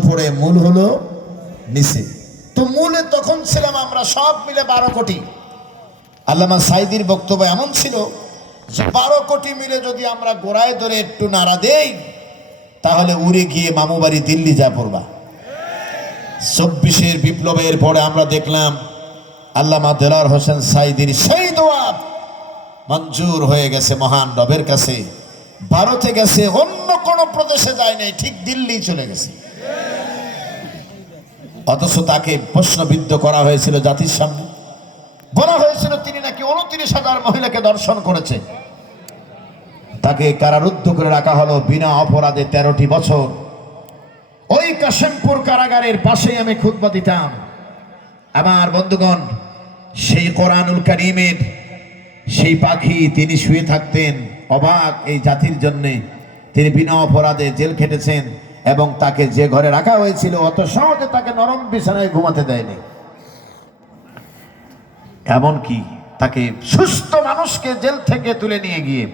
উপরে, মূল হলো নিচে। তো মূলে তখন ছিলাম আমরা সব মিলে 12 কোটি। আল্লামা সাঈদীর বক্তব্য এমন ছিল যে 12 কোটি মিলে যদি আমরা গোড়ায় ধরে একটু নাড়া দেই তাহলে উড়ে গিয়ে মামু বাড়ি দিল্লি যা পড়বা। 24-এর বিপ্লবের পরে আমরা দেখলাম আল্লামা দেলাওয়ার হোসেন সাঈদীর সেই দোয়া মঞ্জুর হয়ে গেছে মহান রবের কাছে। ভারতে গেছে, অন্য কোন প্রদেশে যায় নাই, ঠিক দিল্লি চলে গেছে। অথচ তাকে প্রশ্নবিদ্ধ করা হয়েছিল জাতির সামনে। বলা হয়েছিল তিনি নাকি 29,000 মহিলাকে দর্শন করেছে। তাকে কারারুদ্ধ করে রাখা হলো বিনা অপরাধে 13টি বছর। ওই কাশিমপুর কারাগারের পাশেই আমি খুতবা দিতাম। আমার বন্ধুগণ, সেই কোরআনুল কারীমের সেই পাখি তিনি শুয়ে থাকতেন অবাক এই জাতির জন্য। তিনি বিনা অপরাধে জেল খেটেছেন এবং তাকে যে ঘরে রাখা হয়েছিল অত সহজে তাকে নরম বিছানায় ঘুমাতে দেয়নি। এমনকি তাকে সুস্থ মানুষকে জেল থেকে তুলে নিয়ে গিয়ে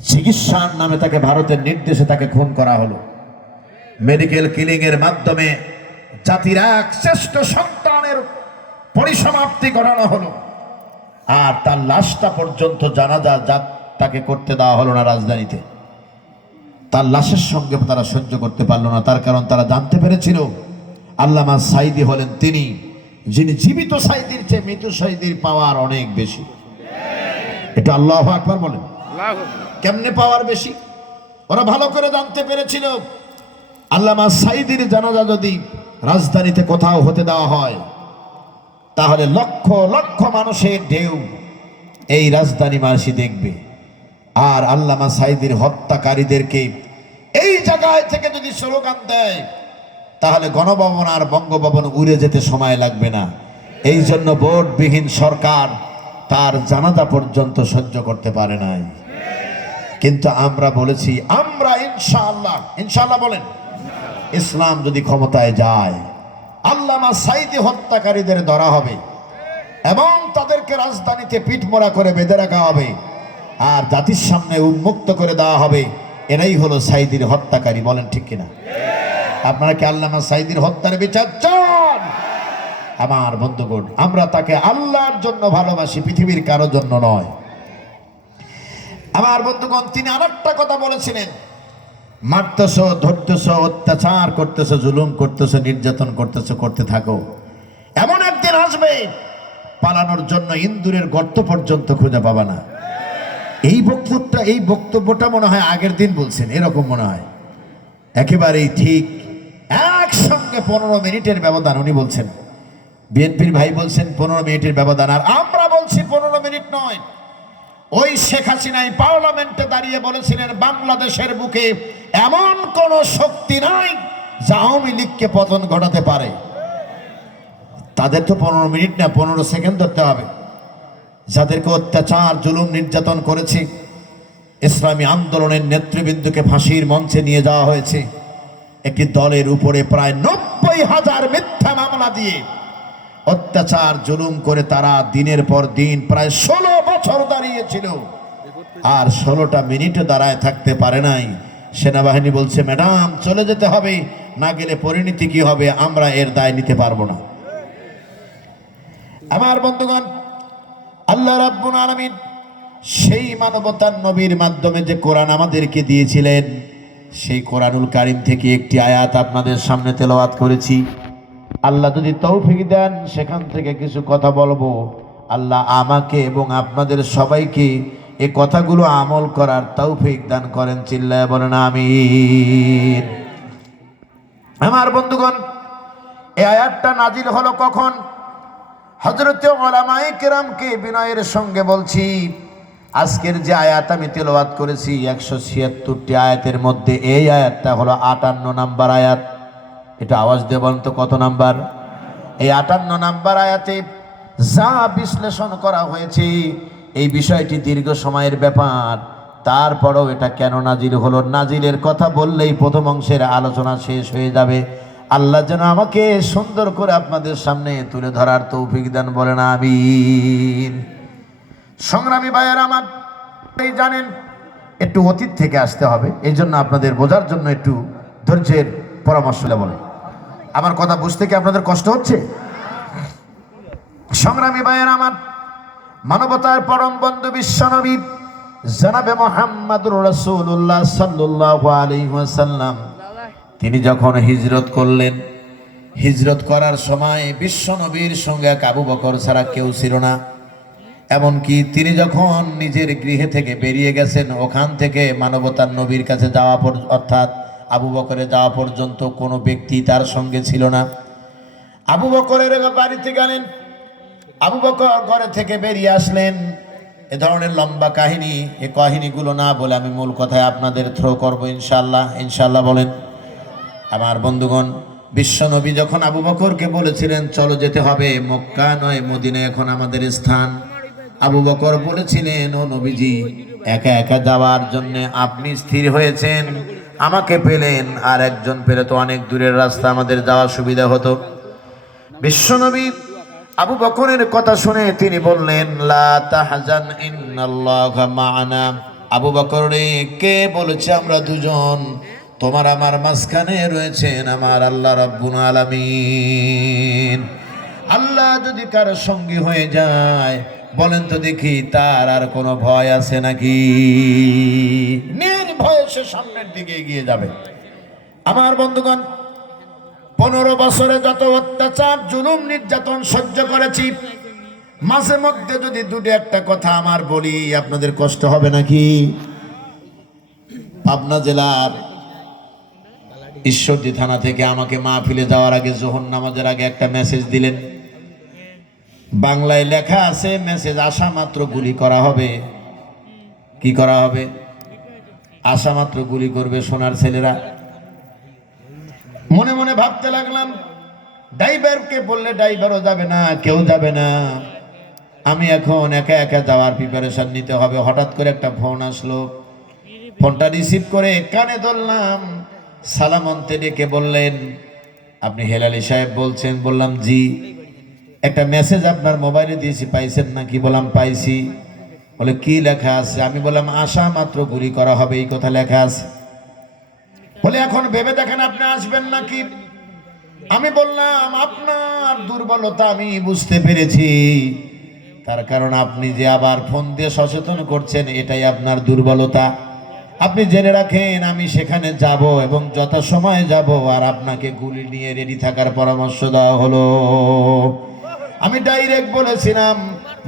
চিকিৎসার নামে তাকে ভারতের নির্দেশে তাকে খুন করা হলো। মেডিকেল কিলিং এর মাধ্যমে জাতির এক শ্রেষ্ঠ সন্তানের পরিসমাপ্তি ঘটানো হলো। আর তার লাশটা পর্যন্ত জানাজা তাকে করতে দেওয়া হলো না রাজধানীতে। তার লাশের সঙ্গে তারা সহ্য করতে পারলো না। তার কারণ তারা জানতে পেরেছিল আল্লামা সাঈদী হলেন তিনি যিনি জীবিত সাঈদীর চেয়ে মৃত সাঈদীর পাওয়ার অনেক বেশি। এটা আল্লাহু আকবার বলেন। কেমনে পাওয়ার বেশি? ওরা ভালো করে জানতে পেরেছিল আল্লামা সাঈদীর জানাজা যদি রাজধানীতে কোথাও হতে দেওয়া হয় তাহলে লক্ষ লক্ষ মানুষের ঢেউ এই রাজধানী মাসি দেখবে। আর আল্লামা সাঈদীর হত্যাকারীদেরকে এই জায়গায় থেকে যদি স্লোগান দেয় তাহলে গণভবন আর বঙ্গভবন উড়ে যেতে সময় লাগবে না। এই জন্য ভোটবিহীন সরকার তার জানাজা পর্যন্ত সহ্য করতে পারে নাই। কিন্তু আমরা বলেছি আমরা ইনশাআল্লাহ, ইনশাআল্লাহ বলেন, ইসলাম যদি ক্ষমতায় যায় আল্লামা সাঈদী হত্যাকারীদের ধরা হবে এবং তাদেরকে রাজধানীতে পিঠমোড়া করে বেঁধে রাখা হবে আর জাতির সামনে উন্মুক্ত করে দেওয়া হবে। এরাই হলো সাঈদীর হত্যাকারী। বলেন ঠিক কিনা? আপনারা কি আল্লামা সাঈদীর হত্যার বিচার চান? আমার বন্ধুগণ, আমরা তাকে আল্লাহর জন্য ভালোবাসি, পৃথিবীর কারোর জন্য নয়। আমার বন্ধুগণ, তিনি আরেকটা কথা বলেছিলেন, মারতেছো, ধরতেছো, অত্যাচার করতেছো, জুলুম করতেছো, নির্যাতন করতেছো, করতে থাকো। এমন একদিন আসবে পালানোর জন্য ইন্দুরের গর্ত পর্যন্ত খুঁজে পাবা না। এই বক্তব্যটা মনে হয় আগের দিন বলছেন, এরকম মনে হয়। একেবারেই ঠিক একসঙ্গে 15 মিনিটের ব্যবধান উনি বলছেন। বিএনপির ভাই বলছেন 15 মিনিটের ব্যবধান, আর আমরা বলছি 15 মিনিট নয়। ওই শেখ হাসিনাই পার্লামেন্টে দাঁড়িয়ে বলেছিলেন বাংলাদেশের বুকে এমন কোন শক্তি নাই যা আওয়ামী লীগকে পতন ঘটাতে পারে। তাদের তো 15 মিনিট না, 15 সেকেন্ড ধরতে হবে। যাদেরকে অত্যাচার, জুলুম, নির্যাতন করেছে, ইসলামী আন্দোলনের নেতৃবৃন্দকে ফাঁসির মঞ্চে নিয়ে যাওয়া হয়েছে। একটি দলের উপরে প্রায় 90,000 মিথ্যা মামলা দিয়ে অত্যাচার, জুলুম করে তারা দিনের পর দিন প্রায় 16 বছর দাঁড়িয়েছিল, আর 16টা মিনিটও দাঁড়ায় থাকতে পারে নাই। সেনাবাহিনী বলছে ম্যাডাম চলে যেতে হবে, না গেলে পরিণতি কি হবে আমরা এর দায় নিতে পারবো না। আমার বন্ধুগণ, আল্লাহ রাব্বুল আলামিন সেই মানবতার নবীর মাধ্যমে যে কোরআন আমাদেরকে দিয়েছিলেন, সেই কোরআনুল কারীম থেকে একটি আয়াত আপনাদের সামনে তেলাওয়াত করেছি। আল্লাহ যদি তৌফিক দেন সেখান থেকে কিছু কথা বলবো। আল্লাহ আমাকে এবং আপনাদের সবাইকে এই কথাগুলো আমল করার তৌফিক দান করেন। চিল্লায় বলেন আমিন। আমার বন্ধুগণ, এই আয়াতটা নাজিল হলো কখন? হযরত উলামায়ে কেরামকে বিনয়ের সঙ্গে বলছি, আজকের যে আয়াত আমি তেলাওয়াত করেছি 176টি আয়াতের মধ্যে এই আয়াতটা হলো 58 নাম্বার আয়াত। এটা আওয়াজ দিয়ে বলেন তো কত নাম্বার? এই 58 নাম্বার আয়াতে যা বিশ্লেষণ করা হয়েছে এই বিষয়টি দীর্ঘ সময়ের ব্যাপার। তারপরেও এটা কেন নাজিল হলো, নাজিলের কথা বললেই প্রথম অংশের আলোচনা শেষ হয়ে যাবে। আল্লাহ যেন আমাকে সুন্দর করে আপনাদের সামনে তুলে ধরার তৌফিক দান, বলেন আমিন। সংগ্রামী ভাইয়েরা আমার, জানেন একটু অতীত থেকে আসতে হবে, এই জন্য আপনাদের বোঝার জন্য একটু ধৈর্যের পরামর্শ বলেন। আমার কথা বুঝতে কি আপনাদের কষ্ট হচ্ছে? সংগ্রামী ভাইয়ের আমার, মানবতার পরম বন্ধু বিশ্বনবী জনাবে মুহাম্মদুর রাসূলুল্লাহ সাল্লাল্লাহু আলাইহি ওয়াসাল্লাম তিনি যখন হিজরত করলেন, হিজরত করার সময় বিশ্বনবীর সঙ্গে আবু বকর ছাড়া কেউ ছিল না। এমনকি তিনি যখন নিজের গৃহে থেকে বেরিয়ে গেছেন, ওখান থেকে মানবতার নবীর কাছে যাওয়া অর্থাৎ আবু বকরে যাওয়া পর্যন্ত কোনো ব্যক্তি তার সঙ্গে ছিল না। আবু বকরের বাড়িতে গেলেন, আবু বকর ঘরে থেকে বেরিয়ে আসলেন। এ ধরনের লম্বা কাহিনী, এই কাহিনীগুলো না বলে আমি মূল কথায় আপনাদের থ্রো করবো ইনশাআল্লাহ। ইনশাআল্লাহ বলেন। আমার বন্ধুগণ, বিশ্বনবী যখন আবু বকরকে বলেছিলেন চলো যেতে হবে, মক্কা নয় মদিনা এখন আমাদের স্থান, আবু বকর বলেছিলেন ও নবীজি, একা একা যাওয়ার জন্য আপনি স্থির হয়েছেন, আমাকে পেলেন আর একজন পেলে তো অনেক দূরের রাস্তা, আমাদের যাওয়া সুবিধা হতো। বিশ্বনবী আবু বকরের কথা শুনে তিনি বললেন লা তাহজান ইন্নাল্লাহা মা'ানা। আবু বকর রে, কে বলেছে আমরা দুজন? তোমার আমার মাঝখানে রয়েছেন আমার আল্লাহ রাব্বুল আলামিন। আল্লাহ যদি কারো সঙ্গী হয়ে যায় বলেন তো দেখি, তার আর কোনো ভয় আছে নাকি? নির্ভয়ে সে সামনের দিকে এগিয়ে যাবে। আমার বন্ধুগণ, 15 বছরে যত অত্যাচার জুলুম নির্যাতন সহ্য করেছি, মাঝে মধ্যে যদি দুটো একটা কথা আমার বলি আপনাদের কষ্ট হবে নাকি? পাবনা জেলার ঈশ্বরদী থানা থেকে আমাকে মাহফিলে যাওয়ার আগে জোহর নামাজের আগে একটা মেসেজ দিলেন। বাংলায় লেখা আছে মেসেজ আসা মাত্র গুলি করা হবে। কি করা হবে? আসা মাত্র গুলি করবে সোনার ছেলেরা। মনে মনে ভাবতে লাগলাম, ড্রাইভারকে বললে ড্রাইভারও যাবে না, কেউ যাবে না, আমি এখন একা একা যাওয়ার প্রিপারেশন নিতে হবে। হঠাৎ করে একটা ফোন আসলো, ফোনটা রিসিভ করে কানে ধরলাম। সালাম আনতে ডেকে বললেন আপনি হেলালি সাহেব বলছেন? বললাম জি। একটা মেসেজ আপনার মোবাইলে দিয়েছি, পাইছেন নাকি? বললাম পাইছি। বলে কি লেখা আছে? আমি বললাম আসা মাত্র গুলি করা হবে, এই কথা লেখা আছে। বলে এখন ভেবে দেখেন আপনি আসবেন নাকি? আমি বললাম আপনার দুর্বলতা আমি বুঝতে পেরেছি, তার কারণ আপনি যে আবার ফোন দিয়ে সচেতন করছেন, এটাই আপনার দুর্বলতা। আপনি জেনে রাখেন আমি সেখানে যাব এবং যথাসময়ে যাব, আর আপনাকে গুলি নিয়ে রেডি থাকার পরামর্শ দেওয়া হলো। আমি ডাইরেক্ট বলেছিলাম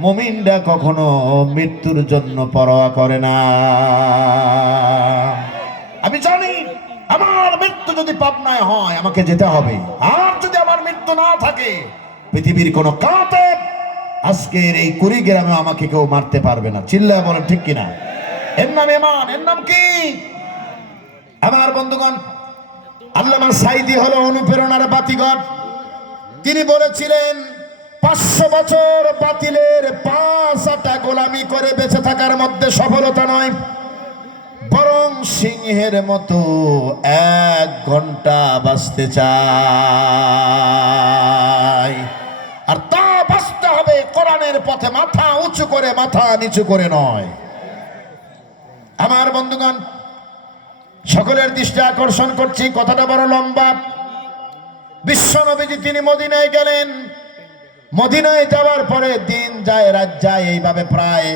মুমিনরা কখনো মৃত্যুর জন্য পরোয়া করে না। আমি জানি আমার মৃত্যু যদি পাবনায় হয় আমাকে যেতে হবে, আর যদি আমার মৃত্যু না থাকে পৃথিবীর কোন কাতেব আজকের এই কুড়িগ্রামে আমাকে কেউ মারতে পারবে না। চিল্লায় বলেন ঠিক কিনা? এর নাম ঈমান। এর নাম কি? আমার বন্ধুগণ, আল্লামা সাঈদী হলো অনুপ্রেরণার বাতিঘর। তিনি বলেছিলেন 500 বছর বাতিলের 5 আটা গোলামি করে বেঁচে থাকার মধ্যে সফলতা নয়, বরং সিংহের মতো 1 ঘন্টা বাঁচতে চাই, আর তা বাঁচতে হবে কোরআনের পথে, মাথা উঁচু করে মাথা নিচু করে নয়। আমার বন্ধুগণ, সকলের দৃষ্টি আকর্ষণ করছি, কথাটা বড় লম্বা। বিশ্বনবীজি তিনি মদিনায় গেলেন। মদিনায় যাওয়ার পরে দিন যায় রাত যায়, এইভাবে প্রায়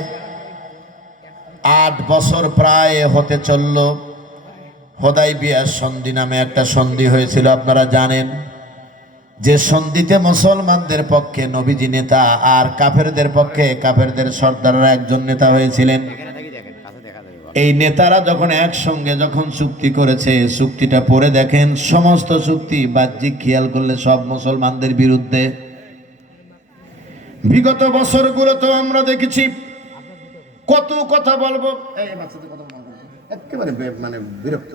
8 বছর প্রায় হতে চলল। হুদায়বিয়ার সন্ধি নামে একটা সন্ধি হয়েছিল, আপনারা জানেন, যে সন্ধিতে মুসলমানদের পক্ষে নবীজি নেতা আর কাফেরদের পক্ষে কাফেরদের সর্দাররা একজন নেতা হয়েছিলেন। এই নেতারা যখন একসঙ্গে যখন চুক্তি করেছে, চুক্তিটা পড়ে দেখেন সমস্ত চুক্তি বাহ্যিক খেয়াল করলে সব মুসলমানদের বিরুদ্ধে। বিগত বছরগুলো তো আমরা দেখেছি, কত কথা বলবো, একেবারে মানে বিরক্ত।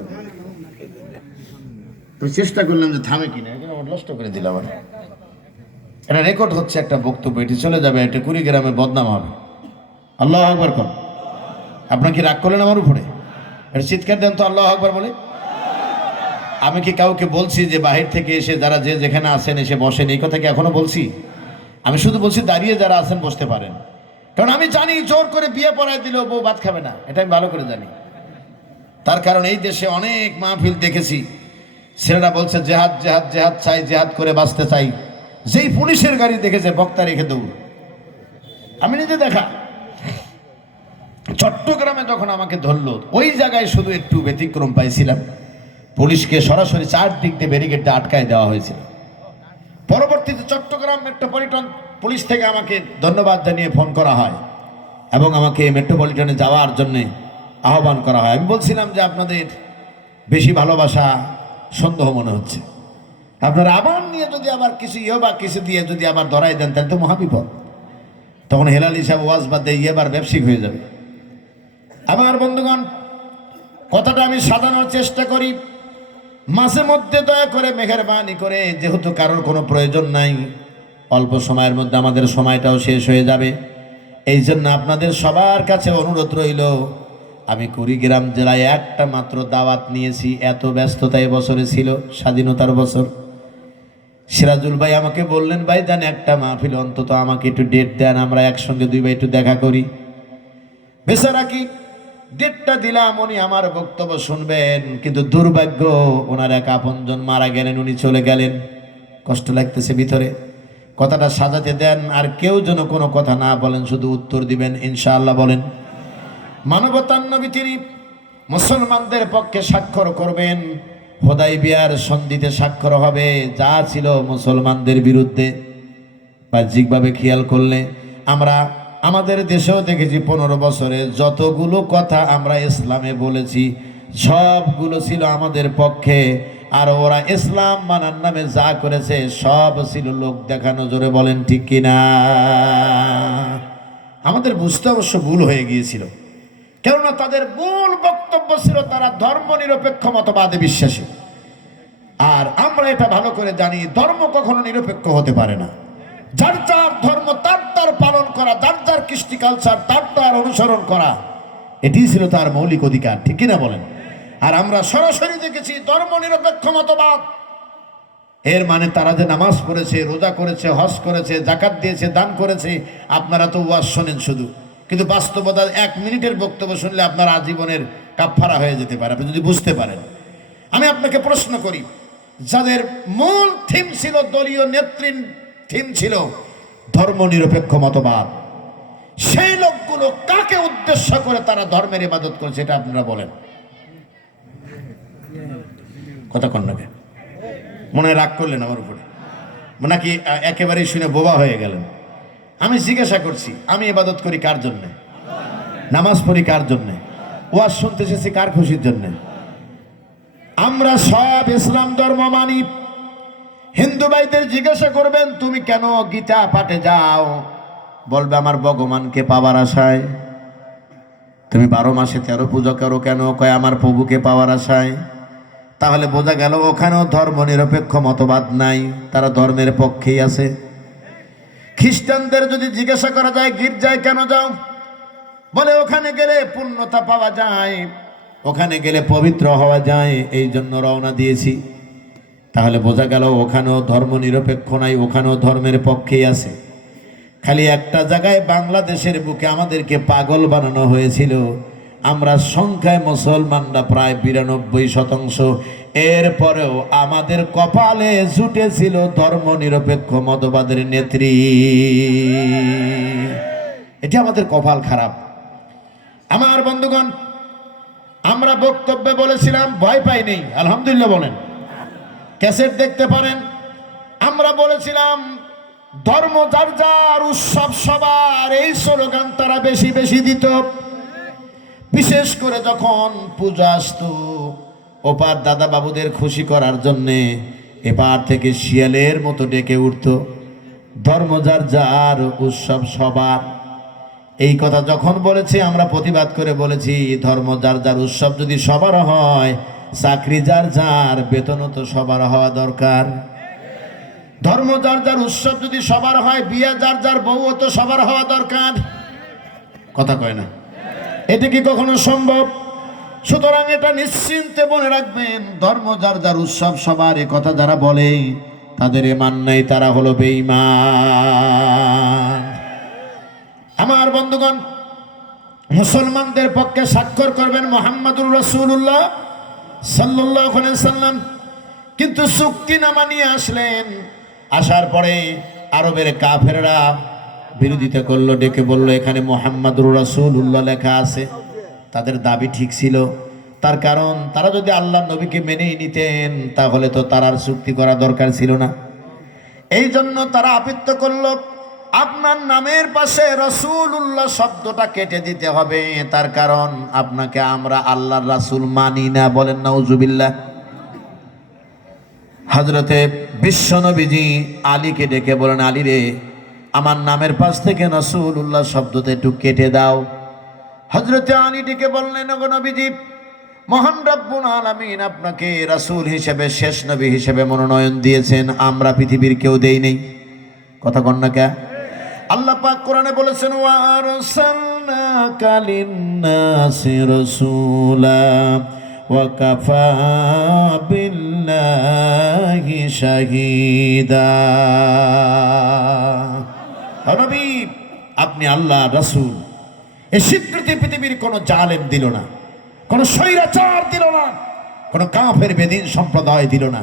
আমি চেষ্টা করলাম যে থামে কিনা, নষ্ট করে দিলাম। এটা রেকর্ড হচ্ছে একটা বক্তব্য, এটি চলে যাবে, এটা কুড়িগ্রামে বদনাম হবে। আল্লাহু আকবার কর। আপনার কি রাগ করলেন আমার উপরে? এটা চিৎকার দেন তো আল্লাহু আকবার বলে। আমি কি কাউকে বলছি যে বাহির থেকে এসে যারা যে যেখানে আছেন এসে বসেন, এই কথা কি এখনো বলছি? আমি শুধু বলছি দাঁড়িয়ে যারা আছেন বসতে পারেন, কারণ আমি জানি জোর করে বিয়ে পড়ায় দিলেও বউ ভাত খাবে না, এটা আমি ভালো করে জানি। তার কারণ এই দেশে অনেক মাহফিল দেখেছি ছেলেরা বলছে জেহাদ জেহাদ জেহাদ চাই, জেহাদ করে বাঁচতে চাই। যেই পুলিশের গাড়ি দেখেছে বক্তা রেখে দৌড়। আমি নিজে দেখা। চট্টগ্রামে যখন আমাকে ধরলো, ওই জায়গায় শুধু একটু ব্যতিক্রম পাইছিলাম, পুলিশকে সরাসরি চারদিক দিয়ে ব্যারিকেড দিয়ে আটকায় দেওয়া হয়েছিল। পরবর্তীতে চট্টগ্রাম মেট্রোপলিটন পুলিশ থেকে আমাকে ধন্যবাদ জানিয়ে ফোন করা হয় এবং আমাকে মেট্রোপলিটনে যাওয়ার জন্য আহ্বান করা হয়। আমি বলছিলাম যে আপনাদের বেশি ভালোবাসা সন্দেহ মনে হচ্ছে, আপনারা আবার নিয়ে যদি আবার কিছু বা কিছু দিয়ে যদি আবার ধরাই দেন তাহলে তো মহাবিপদ। তখন হেলাল হিসাব ওয়াজ বাদ দিয়ে এবার ব্যবসায়িক হয়ে যাবে। আমার বন্ধুগণ, কথাটা আমি সাজানোর চেষ্টা করি, মাঝে মধ্যে দয়া করে মেহেরবানি করে, যেহেতু কারোর কোনো প্রয়োজন নাই, অল্প সময়ের মধ্যে আমাদের সময়টাও শেষ হয়ে যাবে, এই জন্য আপনাদের সবার কাছে অনুরোধ রইল, আমি কুড়িগ্রাম জেলায় একটা মাত্র দাওয়াত নিয়েছি। এত ব্যস্ততা এবছরে ছিল, স্বাধীনতার বছর। সিরাজুল ভাই আমাকে বললেন, ভাই জান একটা মাহফিল অন্তত আমাকে একটু ডেট দেন, আমরা একসঙ্গে দুই ভাই একটু দেখা করি। বেচারা কি ডেটটা দিলাম, উনি আমার বক্তব্য শুনবেন, কিন্তু দুর্ভাগ্য ওনার এক আপনজন মারা গেলেন, উনি চলে গেলেন। কষ্ট লাগতেছে ভিতরে। কথাটা সাজাতে দেন, আর কেউ যেন কোনো কথা না বলেন, শুধু উত্তর দিবেন ইনশাআল্লাহ। বলেন। মানবতার নবী তিনি মুসলমানদের পক্ষে স্বাক্ষর করবেন, হুদায়বিয়ার সন্ধিতে স্বাক্ষর হবে, যা ছিল মুসলমানদের বিরুদ্ধে। বাহ্যিকভাবে খেয়াল করলে আমরা আমাদের দেশেও দেখেছি 15 বছরে যতগুলো কথা আমরা ইসলামে বলেছি সবগুলো ছিল আমাদের পক্ষে, আর ওরা ইসলাম মানার নামে যা করেছে সব ছিল লোক দেখানো। জোরে বলেন ঠিক কিনা? আমাদের বুঝতে অবশ্য ভুল হয়ে গিয়েছিল, কেননা তাদের মূল বক্তব্য ছিল তারা ধর্মনিরপেক্ষ মতবাদে বিশ্বাসী। আর আমরা এটা ভালো করে জানি, ধর্ম কখনো নিরপেক্ষ হতে পারে না। যার যার ধর্ম তার তার পালন করা, যার যার কৃষ্টি কালচার তার তার অনুসরণ করা, এটি ছিল তার মৌলিক অধিকার। ঠিক কিনা বলেন? আর আমরা সরাসরি দেখেছি ধর্ম নিরপেক্ষ মতবাদ, এর মানে তারা যে নামাজ পড়েছে, রোজা করেছে, হজ করেছে, জাকাত দিয়েছে, দান করেছে, আপনারা তো ওয়াজ শোনেন শুধু, কিন্তু বাস্তবতা 1 মিনিটের বক্তব্য শুনলে আপনার আজীবনের কাফফারা হয়ে যেতে পারে, আপনি যদি বুঝতে পারেন। আমি আপনাকে প্রশ্ন করি, যাদের মূল থিম ছিল, দলীয় নেত্রীর থিম ছিল ধর্মনিরপেক্ষ মতবাদ, সেই লোকগুলো কাকে উদ্দেশ্য করে তারা ধর্মের ইবাদত করেছে, এটা আপনারা বলেন। কথা কন্যাকে মনে হয় রাগ করলেন আমার উপরে, নাকি একেবারেই শুনে বোবা হয়ে গেলেন? আমি জিজ্ঞাসা করছি, আমি ইবাদত করি কার জন্যে? নামাজ পড়ি কার জন্যে? ওয়াজ শুনতে এসেছি কার খুশির জন্যে? আমরা সব ইসলাম ধর্ম মানি। হিন্দু ভাইদের জিজ্ঞাসা করবেন, তুমি কেন গীতা পাঠে যাও? বলবে আমার ভগবানকে পাওয়ার আশায়। তুমি 12 মাসে 13 পূজা করো কেন? কয় আমার প্রভুকে পাওয়ার আশায়। তাহলে বোঝা গেল ওখানেও ধর্ম নিরপেক্ষ মতবাদ নাই, তারা ধর্মের পক্ষেই আছে। খ্রিস্টানদের যদি জিজ্ঞাসা করা যায় গির্জায় কেন যাও? বলে ওখানে গেলে পূর্ণতা পাওয়া যায়, ওখানে গেলে পবিত্র হওয়া যায়, এই জন্য রওনা দিয়েছি। তাহলে বোঝা গেল ওখানেও ধর্ম নিরপেক্ষ নাই, ওখানেও ধর্মের পক্ষেই আছে। খালি একটা জায়গায় বাংলাদেশের বুকে আমাদেরকে পাগল বানানো হয়েছিল, আমরা সংখ্যায় মুসলমানরা প্রায় 92%, এরপরেও আমাদের কপালে জুটেছিল ধর্ম নিরপেক্ষ মতবাদের নেত্রী। এটি আমাদের কপাল খারাপ। আমার বন্ধুগণ, আমরা বক্তব্যে বলেছিলাম, ভয় পাই নেই, আলহামদুলিল্লাহ বলেন, ক্যাসেট দেখতে পারেন। আমরা বলেছিলাম ধর্ম যার যার, উৎসব সবার, এই স্লোগান তারা বেশি বেশি দিত। বিশেষ করে যখন পূজা আসতো, ওপার দাদা বাবুদের খুশি করার জন্যে এপার থেকে শিয়ালের মতো ডেকে উঠত, ধর্ম যার যার, উৎসব সবার। এই কথা যখন বলেছে আমরা প্রতিবাদ করে বলেছি, ধর্ম যার যার, উৎসব যদি সবার হয়, চাকরি যার যার, বেতনও তো সবার হওয়া দরকার। ধর্ম যার যার, উৎসব যদি সবার হয়, বিয়ে যার যার, বউও তো সবার হওয়া দরকার। কথা কয় না? এটা কি কখনো সম্ভব? সুতরাং এটা নিশ্চিন্তে মনে রাখবেন, ধর্ম যার যার, উৎসব সবার, এ কথা যারা বলে তাদের ঈমান নাই, তারা হলো বেঈমান। আমার বন্ধুগণ, মুসলমানদের পক্ষে স্বাক্ষর করবেন মুহাম্মাদুর রাসূলুল্লাহ সাল্লাল্লাহু আলাইহি সাল্লাম। কিন্তু চুক্তিনামা নিয়ে আসলেন। আসার পরে আরবের কাফেররা বিরোধিতা করলো, ডেকে বলল এখানে মুহাম্মাদুর রাসূলুল্লাহ লেখা আছে। তাদের দাবি ঠিক ছিল, তার কারণ তারা যদি আল্লাহর নবীকে মেনেই নিতেন তাহলে তো তার আর চুক্তি করা দরকার ছিল না। এই জন্য তারা আপত্তি করলো, আপনার নামের পাশে রাসূলুল্লাহ শব্দটা কেটে দিতে হবে, তার কারণ আপনাকে আমরা আল্লাহর রাসূল মানি না। বলেন নাউজুবিল্লাহ। হযরতে বিশ্বনবীজি আলীকে ডেকে বলেন, আলী রে, আমার নামের পাশ থেকে রাসূলুল্লাহ শব্দটা একটু কেটে দাও। হযরতে আলী ডেকে বললেন, ওগো নবীজি, মহান রব্বুল আলামিন আপনাকে রাসূল হিসেবে, শেষ নবী হিসেবে মনোনয়ন দিয়েছেন, আমরা পৃথিবীর কেউ দেই নেই। কথা কন না কে? আল্লাহ পাক কোরআনে বলেছেন, ওয়া আরসালনাকা লিন-নাসি রাসূলা ওয়া কাফা বিল্লাহি শাহীদা। নবী, আপনি আল্লাহ রাসূল, এই স্বীকৃতি পৃথিবীর কোন জালেম দিল না, কোন স্বৈরাচার দিল না, কোন কাফের বেদিন সম্প্রদায় দিল না।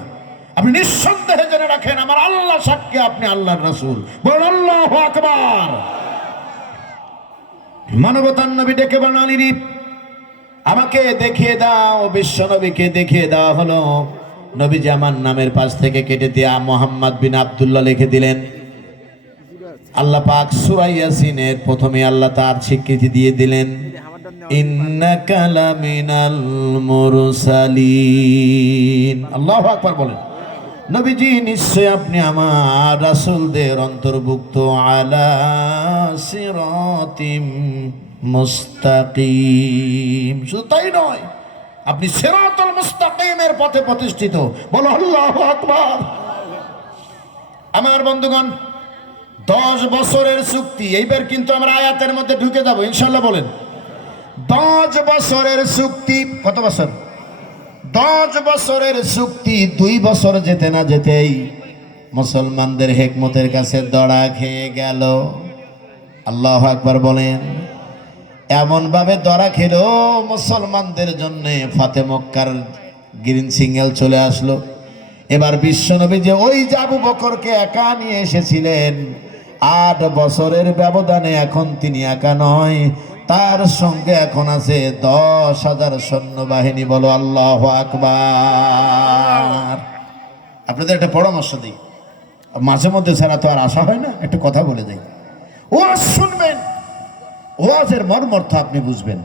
আপনি নিঃসন্দেহে জেনে রাখেন, আমার আল্লাহ সাক্ষী, আপনি আল্লাহর রাসূল। বলুন আল্লাহু আকবার। মানবতার নবী ডেকে বলেন, আলী রে, আমাকে দেখিয়ে দাও। বিশ্ব নবীকে দেখিয়ে দেওয়া হলো। নবীজি আমার নামের পাশ থেকে কেটে দিয়ে মুহাম্মদ বিন আব্দুল্লাহ লিখে দিলেন। আল্লাহ পাক সূরা ইয়াসিনের প্রথমে আল্লাহ তার স্বীকৃতি দিয়ে দিলেন, ইন্নাকা লামিনাল মুরসালিন। আল্লাহু আকবার বলেন। নবীজি, নিশ্চয় আপনি আমার রাসূলদের অন্তর্ভুক্ত, আলা সিরাতিম মুস্তাকিম। শুধু তাই নয়, আপনি সিরাতুল মুস্তাকিমের পথে প্রতিষ্ঠিত। বলো আল্লাহু আকবার। আমার বন্ধুগণ, 10 বছরের চুক্তি। এইবার কিন্তু আমরা আয়াতের মধ্যে ঢুকে যাব ইনশাআল্লাহ। বলেন 10 বছরের চুক্তি। কত বছর? 10 বছরের চুক্তি। 2 বছর যেতে না যেতেই মুসলমানদের হেকমতের কাছে দড়া খেয়ে গেল। আল্লাহু আকবার বলেন। এমন ভাবে দড়া খেল, মুসলমানদের জন্য ফাতে মক্কার গ্রিন সিগন্যাল চলে আসলো। এবার বিশ্বনবী যে ওই আবু বকরকে একা নিয়ে এসেছিলেন, 8 বছরের ব্যবধানে এখন তিনি একা নয়, তার সঙ্গে এখন আছে 10,000 সৈন্যবাহিনী। বলো আল্লাহু আকবার। আপনাদের একটা পরামর্শ দিই, মাঝে মধ্যে ছাড়া তো আর আশা হয় না, একটা কথা বলে দেই। ওয়াজ শুনবেন, ওয়াজের মর্মার্থ আপনি বুঝবেন,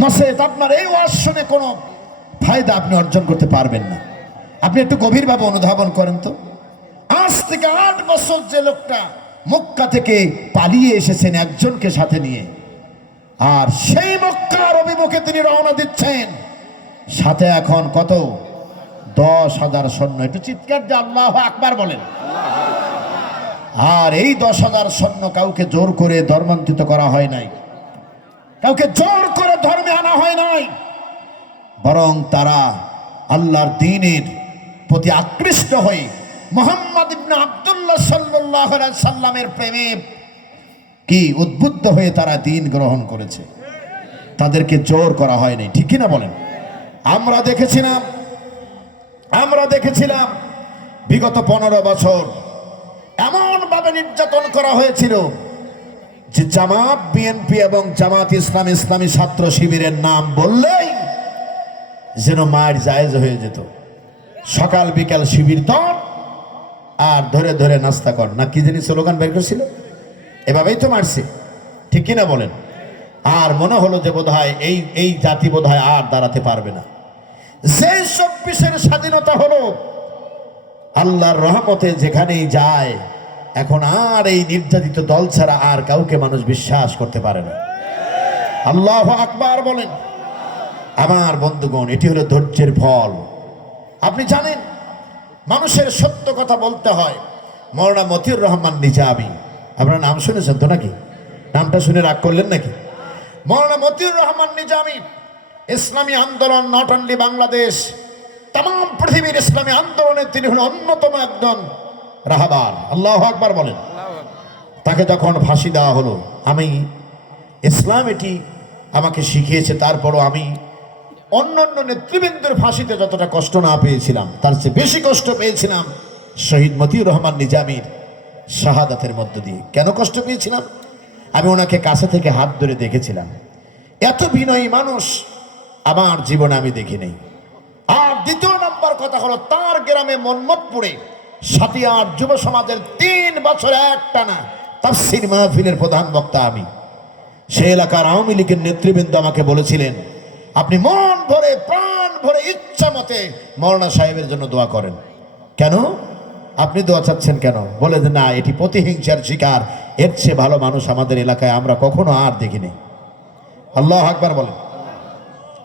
নসেত আপনার এই ওয়াজ শুনে কোনো ফায়দা আপনি অর্জন করতে পারবেন না। আপনি একটু গভীরভাবে অনুধাবন করেন তো, আজ থেকে 8 বছর যে লোকটা মক্কা থেকে পালিয়ে এসেছেন একজনকে সাথে নিয়ে, আর সেই মক্কার অভিমুখে তিনি রওনা দিচ্ছেন, সাথে এখন কত? 10,000 সৈন্য। একটু চিৎকার দিয়ে আল্লাহু আকবার বলেন। আর এই 10,000 সৈন্য কাউকে জোর করে ধর্মান্তরিত করা হয় নাই, কাউকে জোর করে ধর্মে আনা হয় নাই, বরং তারা আল্লাহর দ্বীনের প্রতি আকৃষ্ট হয়ে মুহাম্মদ ইবনে আব্দুল্লাহ সাল্লাল্লাহু আলাইহি সাল্লামের প্রেমে কি উদ্বুদ্ধ হয়ে তারা দ্বীন গ্রহণ করেছে। তাদেরকে জোর করা হয়নি, ঠিক কি না বলেন? আমরা দেখেছিলাম বিগত 15 বছর এমন ভাবে নির্যাতন করা হয়েছিল যে জামাত, বিএনপি এবং জামাত ইসলাম, ইসলামী ছাত্র শিবিরের নাম বললেই যেন মার জায়েজ হয়ে যেত। সকাল বিকাল শিবির দর, আর ধরে ধরে নাস্তা কর, না কি জানি স্লোগান বের করছিল, এভাবেই তো মারছে, ঠিক কিনা বলেন? আর মনে হলো যে বোধহয় এই জাতি বোধহয় আর দাঁড়াতে পারবে না। যে 24-এর স্বাধীনতা হলো, আল্লাহর রহমতে যেখানেই যায়, এখন আর এই নির্যাতিত দল ছাড়া আর কাউকে মানুষ বিশ্বাস করতে পারে না। আল্লাহু আকবার বলেন। আমার বন্ধুগণ, এটি হলো ধৈর্যের ফল। আপনি জানেন, মানুষের সত্য কথা বলতে হয়। মাওলানা মতিউর রহমান নিজামী, আপনার নাম শুনেছেন তো নাকি? নামটা শুনে রাগ করলেন নাকি? মাওলানা মতিউর রহমান নিজামী ইসলামী আন্দোলন, নট অনলি বাংলাদেশ, তাম পৃথিবীর ইসলামী আন্দোলনের তিনি হলেন অন্যতম একজন রাহবার। আল্লাহু আকবার বলেন। তাকে যখন ফাঁসি দেওয়া হলো, আমি ইসলাম এটি আমাকে শিখিয়েছে, তারপরও আমি অন্য অন্য নেতৃবৃন্দের ফাঁসিতে যতটা কষ্ট না পেয়েছিলাম, তার চেয়ে বেশি কষ্ট পেয়েছিলাম শহীদ মতিউর রহমান নিজামীর শাহাদাতের মধ্য দিয়ে। কেন কষ্ট পেয়েছিলাম? আমি ওনাকে কাছে থেকে হাত ধরে দেখেছিলাম। এত বিনয়ী মানুষ আমার জীবনে আমি দেখি নাই। আর দ্বিতীয় নম্বর কথা হলো, তার গ্রামে মন্মথপুরে সাতিয়ার যুব সমাজের 3 বছর একটানা তাফসীর মাহফিলের প্রধান বক্তা আমি। সেই এলাকার আওয়ামী লীগের নেতৃবৃন্দ আমাকে বলেছিলেন, আপনি মন ভরে প্রাণ ভরে ইচ্ছা মতে মৌলানা সাহেবের জন্য দোয়া করেন। কেন আপনি দোয়া চাচ্ছেন কেন? বলে যে না, এটি প্রতিহিংসার শিকার, এর চেয়ে ভালো মানুষ আমাদের এলাকায় আমরা কখনো আর দেখিনি। আল্লাহ আকবার বলেন।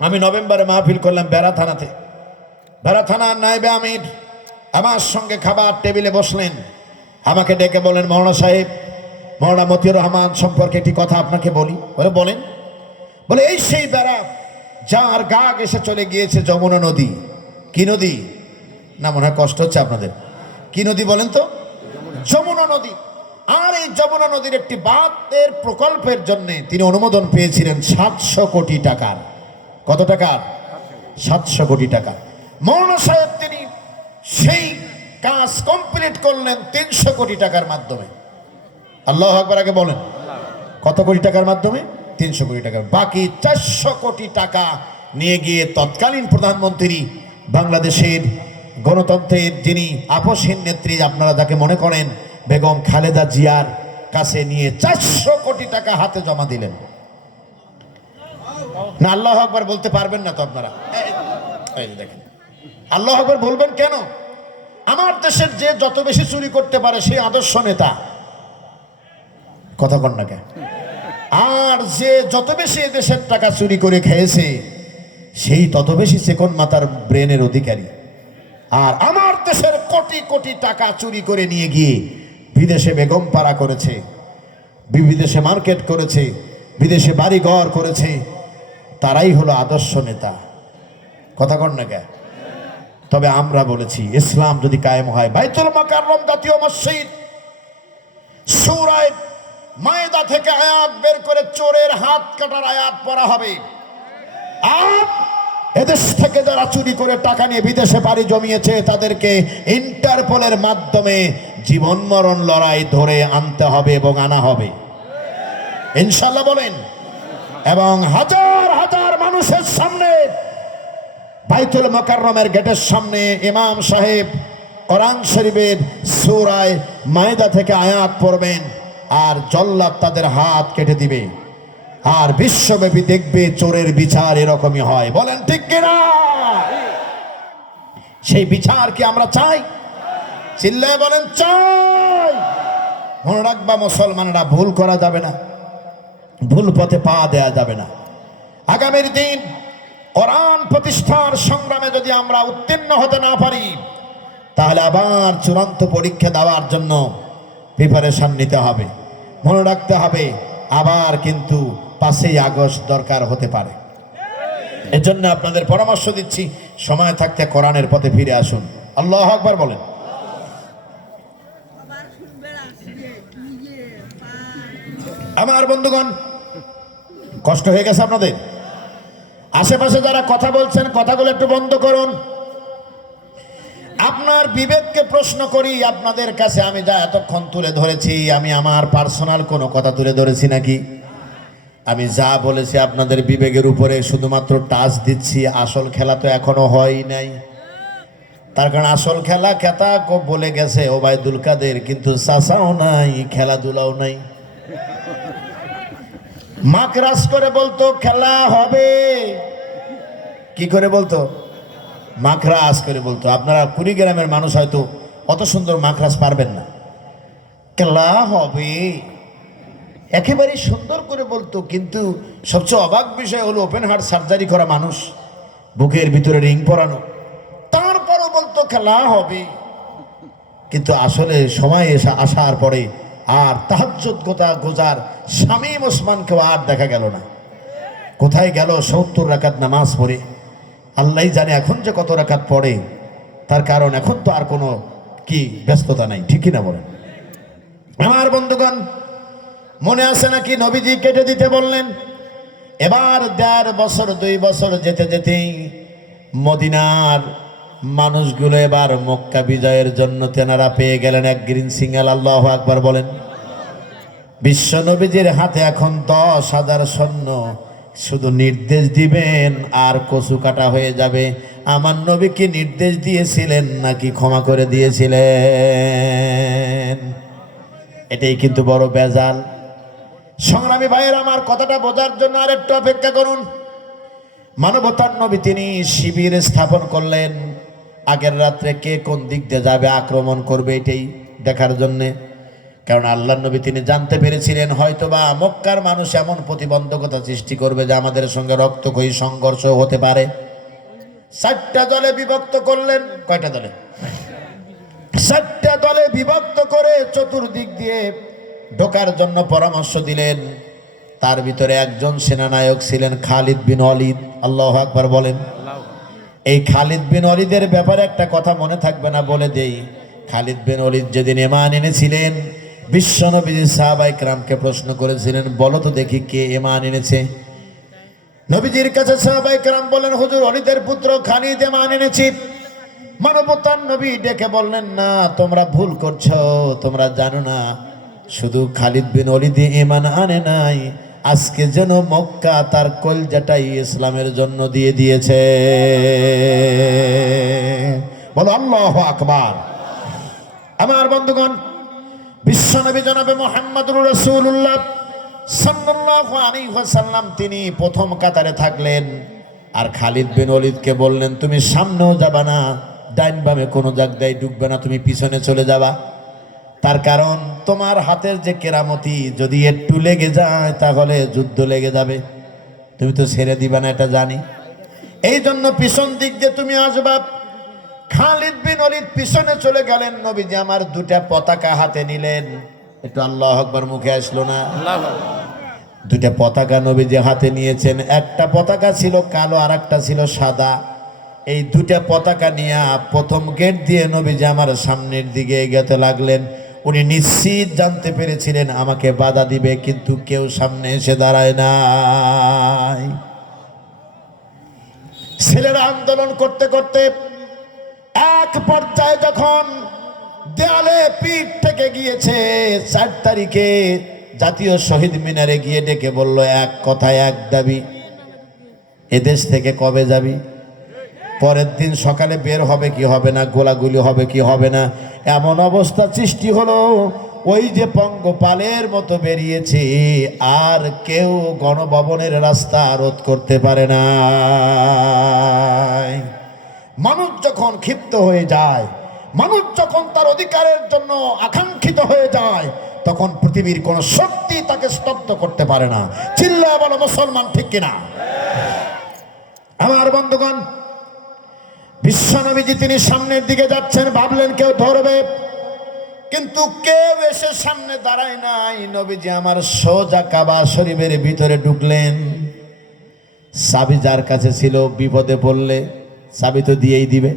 আমি নভেম্বরে মাহফিল করলাম বেড়া থানাতে। বেড়া থানার নায়েবে আমির আমার সঙ্গে খাবার টেবিলে বসলেন। আমাকে ডেকে বলেন, মৌলানা সাহেব, মৌলানা মতিউর রহমান সম্পর্কে একটি কথা আপনাকে বলি। বলে বলেন। বলে এই সেই বেড়া যার গা এসে চলে গিয়েছে যমুনা নদী। কি নদী? না মনে হয় কষ্ট হচ্ছে আপনাদের। কি নদী বলেন তো? যমুনা নদী। আর এই যমুনা নদীর একটি বাঁধের প্রকল্পের জন্য তিনি অনুমোদন পেয়েছিলেন 700 কোটি টাকার। কত টাকার? 700 কোটি টাকা। মৌলানা সাহেব তিনি সেই কাজ কমপ্লিট করলেন 300 কোটি টাকার মাধ্যমে। আল্লাহু আকবার আগে বলেন। কত কোটি টাকার মাধ্যমে? 300 কোটি টাকা। বাকি 400 কোটি টাকা নিয়ে গিয়ে তৎকালীন প্রধানমন্ত্রী, বাংলাদেশের গণতন্ত্রের যিনি আপসহীন নেত্রী আপনারা যাকে মনে করেন, বেগম খালেদা জিয়ার কাছে নিয়ে 400 কোটি টাকা হাতে জমা দিলেন। না আল্লাহু আকবার বলতে পারবেন না তো আপনারা? এই দেখেন, আল্লাহু আকবার বলবেন কেন? আমার দেশের যে যত বেশি চুরি করতে পারে সেই আদর্শ নেতা। কথা কন না কেন? আর যে যত বেশি দেশের টাকা চুরি করে খেয়েছে সেই তত বেশি সেকন মাতার ব্রেনের অধিকারী। আর আমার দেশের কোটি কোটি টাকা চুরি করে নিয়ে গিয়ে বিদেশে বেগম পাড়া করেছে, বিদেশে মার্কেট করেছে, বিদেশে বাড়ি ঘর করেছে, তারাই হলো আদর্শ নেতা। কথা কন না কেন? তবে আমরা বলেছি, ইসলাম যদি কায়েম হয়, বাইতুল মুকাররম জাতীয় মসজিদ, সূরা মায়েদা থেকে আয়াত বের করে চোরের হাত কাটার আয়াত পড়া হবে। আর এদেশ থেকে যারা চুরি করে টাকা নিয়ে বিদেশে পাড়ি জমিয়েছে তাদেরকে ইন্টারপোলের মাধ্যমে জীবন মরণ লড়াই ধরে আনতে হবে এবং আনা হবে ইনশাআল্লাহ বলেন। এবং হাজার হাজার মানুষের সামনে বাইতুল মুকাররমের গেটের সামনে ইমাম সাহেব কোরআন শরীফের সূরা মায়েদা থেকে আয়াত পড়বেন, আর জল্লাদ তাদের হাত কেটে দিবে। আর বিশ্বব্যাপী দেখবে চোরের বিচার এরকমই হয়। বলেন ঠিক কিনা? সেই বিচার কি আমরা চাই? চিল্লায় বলেন চাই। মনে রাখবা মুসলমানরা, ভুল করা যাবে না, ভুল পথে পা দেয়া যাবে না। আগামীর দিন কোরআন প্রতিষ্ঠার সংগ্রামে যদি আমরা উত্তীর্ণ হতে না পারি, তাহলে আবার চূড়ান্ত পরীক্ষা দেওয়ার জন্য প্রিপারেশন নিতে হবে। মনে রাখতে হবে আবার কিন্তু 5ই আগস্ট দরকার হতে পারে। এজন্য আপনাদের পরামর্শ দিচ্ছি, সময় থাকতে কোরআনের পথে ফিরে আসুন। আল্লাহু আকবার বলেন। আমার বন্ধুগণ, কষ্ট হয়ে গেছে আপনাদের? আশেপাশে যারা কথা বলছেন কথাগুলো একটু বন্ধ করুন। আপনার বিবেককে প্রশ্ন করি আপনাদের কাছে, আমি যা এতক্ষণ তুলে ধরেছি, আমি আমার পার্সোনাল কোনো কথা তুলে ধরেছি নাকি? আমি যা বলেছি আপনাদের বিবেকের উপরে শুধুমাত্র টাচ দিচ্ছি। আসল খেলা তো এখনো হয় নাই। তার কারণ আসল খেলা খেতা বলে গেছে ওবায়দুল কাদের, কিন্তু চাচাও নাই, খেলাধুলাও নাই। মাকরাস করে বলতো খেলা হবে, কি করে বলতো? মাখরাস করে বলতো। আপনারা কুড়িগ্রামের মানুষ হয়তো অত সুন্দর মাখরাস পারবেন না। খেলা হবে একেবারে সুন্দর করে বলতো, কিন্তু সবচেয়ে অবাক বিষয় হলো ওপেন হার্ট সার্জারি করা মানুষ, বুকের ভিতরে রিং পরানো, তারপরও বলতো খেলা হবে। কিন্তু আসলে সময় আসার পরে আর তাহাজ্জুদ গোজার শামীম ওসমানকেও আর দেখা গেল না। কোথায় গেল 70 রাকাত নামাজ পড়ে? আল্লাহ জানে এখন যে কত রাকাত পড়ে, তার কারণ এখন তো আর কোনো কি ব্যস্ততা নাই, ঠিক কিনা বলেন? আমার বন্ধুগণ, মনে আছে নাকি নবীজি কেটে দিতে বললেন? এবার 1.5 বছর 2 বছর যেতে যেতেই মদিনার মানুষগুলো এবার মক্কা বিজয়ের জন্য তেনারা পেয়ে গেলেন এক গ্রিন সিগন্যাল। আল্লাহু আকবার বলেন। বিশ্ব নবীজির হাতে এখন 10,000 সৈন্য, শুধু নির্দেশ দিবেন আর কচু কাটা হয়ে যাবে। আমার নবী কি নির্দেশ দিয়েছিলেন নাকি ক্ষমা করে দিয়েছিলেন? এটাই কিন্তু বড় বেজাল। সংগ্রামী ভাইয়ের আমার কথাটা বোঝার জন্য আর একটু অপেক্ষা করুন। মানবতার নবী তিনি শিবির স্থাপন করলেন আগের রাত্রে কে কোন দিক দিয়ে যাবে, আক্রমণ করবে, এটাই দেখার জন্যে। কারণ আল্লাহর নবী তিনি জানতে পেরেছিলেন হয়তোবা মক্কার মানুষ এমন প্রতিবন্ধকতা সৃষ্টি করবে যে আমাদের সঙ্গে রক্তক্ষয়ী সংঘর্ষ হতে পারে। 4টা দলে বিভক্ত করলেন। কয়টা দলে? 4টা দলে বিভক্ত করে চতুর্দিক দিয়ে ঢোকার জন্য পরামর্শ দিলেন। তার ভিতরে একজন সেনানায়ক ছিলেন খালিদ বিন ওয়ালিদ। আল্লাহু আকবার বলেন। এই খালিদ বিন ওয়ালিদের ব্যাপারে একটা কথা মনে থাকবে না, বলে দেই। খালিদ বিন ওয়ালিদ যেদিন ঈমান এনেছিলেন, বিশ্বনবীজি সাহাবায়ে কেরামকে প্রশ্ন করেছিলেন, বলো তো দেখি কে ঈমান এনেছে। নবীজির কাছে সাহাবায়ে কেরাম বলেন, হুজুর ওয়ালিদের পুত্র খালিদ ঈমান এনেছে। মানবতার নবী ডেকে বললেন, না তোমরা ভুল করছো, তোমরা জানো না শুধু খালিদ বিন ওয়ালিদ ঈমান আনে নাই, আজকে যেন মক্কা তার কলজাটাই ইসলামের জন্য দিয়ে দিয়েছে। বলো আল্লাহু আকবার। আমার বন্ধুগণ, বিশ্বনবী জনাবে মুহাম্মদুর রাসূলুল্লাহ সাল্লাল্লাহু আলাইহি ওয়াসাল্লাম তিনি প্রথম কাতারে থাকলেন। আর খালিদ বিন ওয়ালিদকে বললেন, তুমি সামনেও যাবা না, ডাইন বামে কোনো জায়গায় ঢুকবে না, তুমি পিছনে চলে যাবা। তার কারণ তোমার হাতের যে কেরামতি যদি একটু লেগে যায় তাহলে যুদ্ধ লেগে যাবে, তুমি তো ছেড়ে দিবা না, এটা জানি। এই জন্য পিছন দিক দিয়ে তুমি আসবা। খালিদ বিন ওয়ালিদ পিছনে চলে গেলেন। নবীজি আমার 2টা পতাকা হাতে নিলেন। একটু আল্লাহু আকবার মুখে আসলো না? 2টা পতাকা নবীজি হাতে নিয়েছেন। একটা পতাকা ছিল কালো আর একটা ছিল সাদা। এই 2টা পতাকা নিয়ে প্রথম গেট দিয়ে নবীজি আমার সামনের দিকে এগোতে লাগলেন। উনি নিশ্চিত জানতে পেরেছিলেন আমাকে বাধা দিবে, কিন্তু কেউ সামনে এসে দাঁড়ায় নাই। ছেলেরা আন্দোলন করতে করতে এক পর্যায়ে যখন দেয়ালে পিঠ থেকে গিয়েছে, 4 তারিখে জাতীয় শহীদ মিনারে গিয়ে ডেকে বলল, এক কথায় এক দাবি, এদেশ থেকে কবে যাবি? পরের দিন সকালে বের হবে কি হবে না, গোলাগুলি হবে কি হবে না, এমন অবস্থা সৃষ্টি হলো ওই যে পঙ্গপালের মতো বেরিয়েছে, আর কেউ গণভবনের রাস্তা রোধ করতে পারে না। মানুষ যখন ক্ষিপ্ত হয়ে যায়, মানুষ যখন তার অধিকারের জন্য আকাঙ্ক্ষিত হয়ে যায়, তখন পৃথিবীর কোন শক্তি তাকে স্তব্ধ করতে পারে না। চিল্লায় বলো মুসলমান, ঠিক কিনা? আমার বন্ধুগণ, বিশ্বনবীজি তিনি সামনের দিকে যাচ্ছেন, ভাবলেন কেউ ধরবে, কিন্তু কেউ এসে সামনে দাঁড়ায় নাই। নবীজি আমার সোজা কাবা শরীফের ভিতরে ঢুকলেন। চাবি যার কাছে ছিল, বিপদে পড়লে চাবি তো দিয়েই দিবে,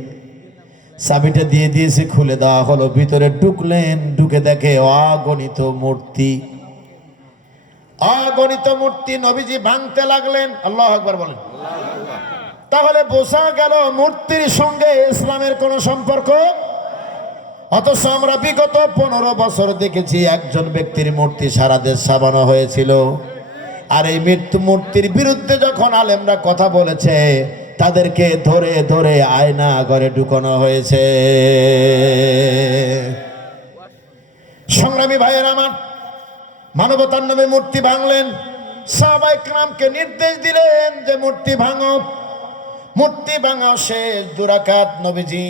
চাবিটা দিয়ে দিয়েছে, খুলে দেওয়া হলো। ভিতরে ঢুকলেন, ঢুকে দেখে অগণিত মূর্তি, অগণিত মূর্তি। নবীজি ভাঙতে লাগলেন। আল্লাহু আকবার বলেন। তাহলে বোঝা গেল মূর্তির সঙ্গে ইসলামের কোনো সম্পর্ক। অথচ আমরা বিগত 15 বছর দেখেছি একজন ব্যক্তির মূর্তি সারা দেশ সাবানো হয়েছিল। আর এই মূর্তির বিরুদ্ধে যখন আলেমরা কথা বলেছে, তাদেরকে ধরে ধরে আয়না ঘরে ঢুকানো হয়েছে। সংগ্রামী ভাইয়ের আমার, মানবতার নামে মূর্তি ভাঙলেন। সাহাবায়ে কেরামকে নির্দেশ দিলেন যে মূর্তি ভাঙো। মূর্তি ভাঙা শেষ, 2 রাকাত নবীজি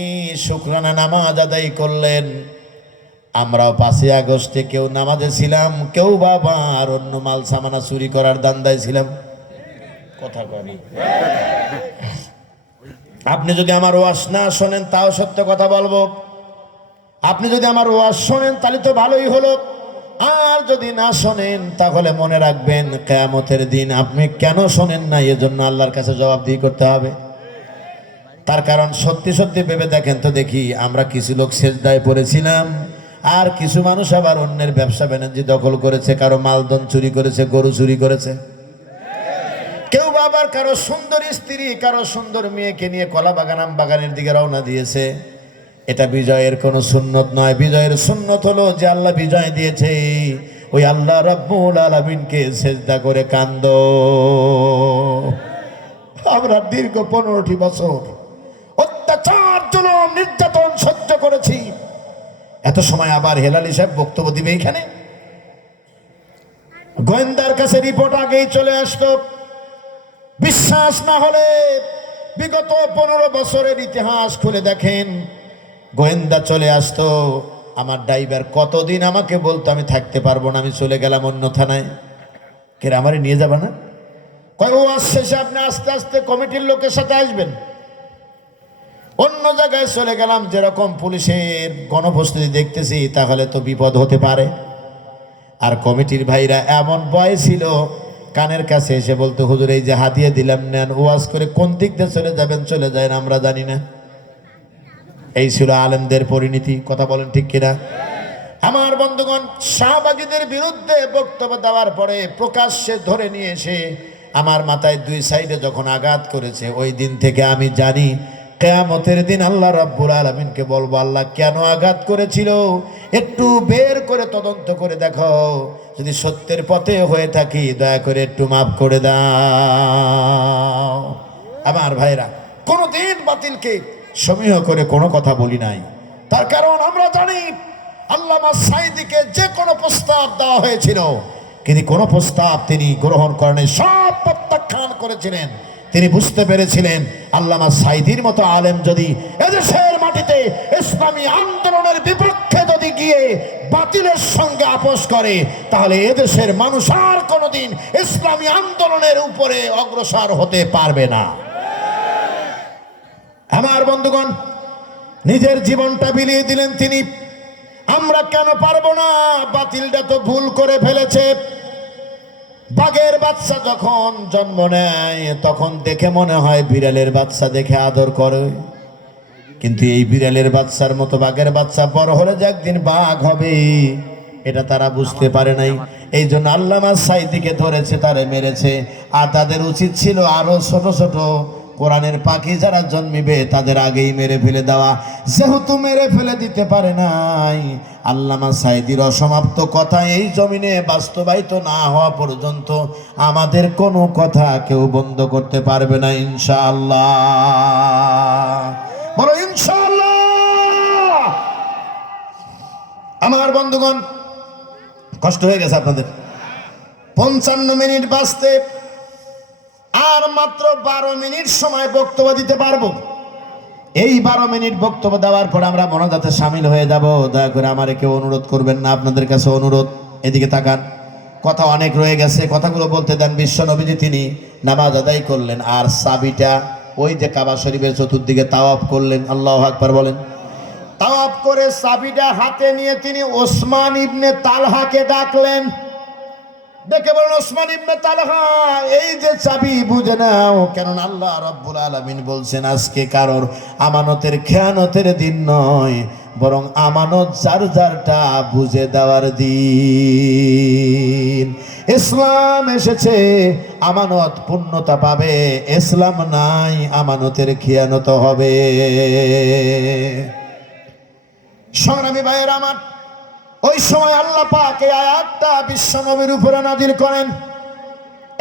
শুকরানা নামাজ আদায় করলেন। আমরাও 5 আগস্টে কেউ নামাজে ছিলাম, কেউ বাবা আর অন্য মাল সামানা চুরি করার দান্দায় ছিলাম। কথা কয় না। আপনি যদি আমার ওয়াজ না শোনেন তাও সত্য কথা বলবো, আপনি যদি আমার ওয়াজ শোনেন তাহলে তো ভালোই হলো, আর যদি না শোনেন তাহলে মনে রাখবেন কিয়ামতের দিন আপনি কেন শোনেন না, এজন্য আল্লাহর কাছে জবাবদিহি করতে হবে। তার কারণ সত্যি সত্যি ভেবে দেখেন তো দেখি, আমরা কিছু লোক সেজদায় পড়েছিলাম, আর কিছু মানুষ আবার অন্যের ব্যবসা বাণিজ্য দখল করেছে, কারো মালদন চুরি করেছে, গরু চুরি করেছে। কেউ আবার কারো সুন্দর স্ত্রী, কারো সুন্দর মেয়েকে নিয়ে কলা বাগান, আম বাগানের দিকে রওনা দিয়েছে। এটা বিজয়ের কোনো সুন্নত নয়। বিজয়ের সুন্নত হলো যে আল্লাহ বিজয় দিয়েছে ওই আল্লাহ রাব্বুল আলামিনকে সেজদা করে কান্দো। আমরা দীর্ঘ 15টি বছর অত্যাচার, জুলুম, নির্যাতন সহ্য করেছি। এত সময় আবার হেলালি সাহেব বক্তব্য দিবে এখানে? গোয়েন্দার কাছে রিপোর্ট আগেই চলে আসতো। বিশ্বাস না হলে বিগত 15 বছরের ইতিহাস খুলে দেখেন। গোয়েন্দা চলে আসতো, আমার ড্রাইভার কতদিন আমাকে বলতো আমি থাকতে পারবো না, আমি চলে গেলাম অন্য থানায়। কে আমারে নিয়ে যাবে না? কয় ও আসছে, আপনি আস্তে আস্তে কমিটির লোকের সাথে আসবেন। অন্য জায়গায় চলে গেলাম, যেরকম পুলিশের গণপ্রস্তুতি দেখতেছি তাহলে তো বিপদ হতে পারে। আর কমিটির ভাইরা এমন ভয় ছিল, কানের কাছে এসে বলতো হুজুর এই যে হাদিয়া দিলাম নেন, ওয়াজ করে কোন দিক দিয়ে চলে যাবেন চলে যায় না, আমরা জানি না। এই ছিল আলেমদের পরিণতি। কথা বলেন ঠিক কিনা? আমার বন্ধুগণ, শাহবাগীদের বিরুদ্ধে বক্তব্য দেওয়ার পরে প্রকাশ্যে ধরে নিয়ে এসে আমার মাথায় 2 সাইডে যখন আঘাত করেছে, ওই দিন থেকে আমি জানি কিয়ামতের দিন আল্লাহ রাব্বুল আলামিনকে বলবো, আল্লাহ কেন আঘাত করেছিল একটু বের করে তদন্ত করে দেখো, যদি সত্যের পথে হয়ে থাকি দয়া করে একটু মাফ করে দাও। আমার ভাইরা, কোনদিন বাতিলকে সমীহ করে কোনো কথা বলি নাই। তার কারণ আমরা জানি আল্লামা সাঈদীকে যে কোনো প্রস্তাব দেওয়া হয়েছিল, কিন্তু কোনো প্রস্তাব তিনি গ্রহণ করেন, সব প্রত্যাখ্যান করেছিলেন। তিনি বুঝতে পেরেছিলেন আল্লামা সাঈদীর মতো আলেম যদি এদেশের মাটিতে ইসলামী আন্দোলনের বিপক্ষে যদি গিয়ে বাতিলের সঙ্গে আপোষ করে, তাহলে এদেশের মানুষ আর কোনোদিন ইসলামী আন্দোলনের উপরে অগ্রসর হতে পারবে না। আমার বন্ধুগণ, নিজের জীবনটা বিলিয়ে দিলেন তিনি। আমরা কেন পারবো না? বাতিলটা তো ভুল করে ফেলেছে। বাঘের বাচ্চা যখন জন্ম নেয় তখন দেখে মনে হয় বিড়ালের বাচ্চা দেখে আদর করে, কিন্তু এই বিড়ালের বাচ্চার মতো বাঘের বাচ্চা বড় হলে যে একদিন বাঘ হবে এটা তারা বুঝতে পারে নাই। এই জন্য আল্লামা সাঈদীকে ধরেছে, তারে মেরেছে। আর তাদের উচিত ছিল আরো ছোট ছোট কোরআনের পাখি যারা জন্মিবে তাদের আগেই মেরে ফেলে দেওয়া। যেহেতু মেরে ফেলে দিতে পারে নাই, আল্লামা সাঈদীর অসমাপ্ত কথা এই জমিনে বাস্তবায়িত না হওয়া পর্যন্ত আমাদের কোনো কথা কেউ বন্ধ করতে পারবে না, ইনশাআল্লাহ। বলো ইনশাআল্লাহ। আমার বন্ধুগণ, কষ্ট হয়ে গেছে আপনাদের। 55 মিনিট বাঁচতে আর মাত্র 12 মিনিট সময় বক্তব্য দিতে পারবো। এই 12 মিনিট বক্তব্য দেওয়ার পর আমরা মোনাজাতে শামিল হয়ে যাব। দয়া করে আমারে কেউ অনুরোধ করবেন না, আপনাদের কাছে অনুরোধ। এদিকে তাকান, কথা অনেক রয়ে গেছে, কথাগুলো বলতে দেন। বিশ্ব নবীজি তিনি নামাজ আদায় করলেন আর চাবিটা ওই যে কাবা শরীফের চতুর্দিকে তাওয়াফ করলেন। আল্লাহু আকবার বলেন। তাওয়াফ করে চাবিটা হাতে নিয়ে তিনি ওসমান ইবনে তালহাকে ডাকলেন। ডেকে বলেন, ওসমান ইবনে তালহা, এই যে চাবি বুঝে নাও, কেননা আল্লাহ রাব্বুল আলামিন বলছেন আজকে কারোর আমানতের খেয়ানতের দিন নয়, বরং আমানত যার যারটা বুঝে দেওয়ার দিন। ইসলাম এসেছে, আমানত পূর্ণতা পাবে। ইসলাম নাই, আমানতের খেয়ানত হবে। সংগ্রামী ভাইয়েরা আমার, ওই সময় আল্লাহ পাক এই আয়াতটা বিশ্ব নবীর উপরে নাজিল করেন।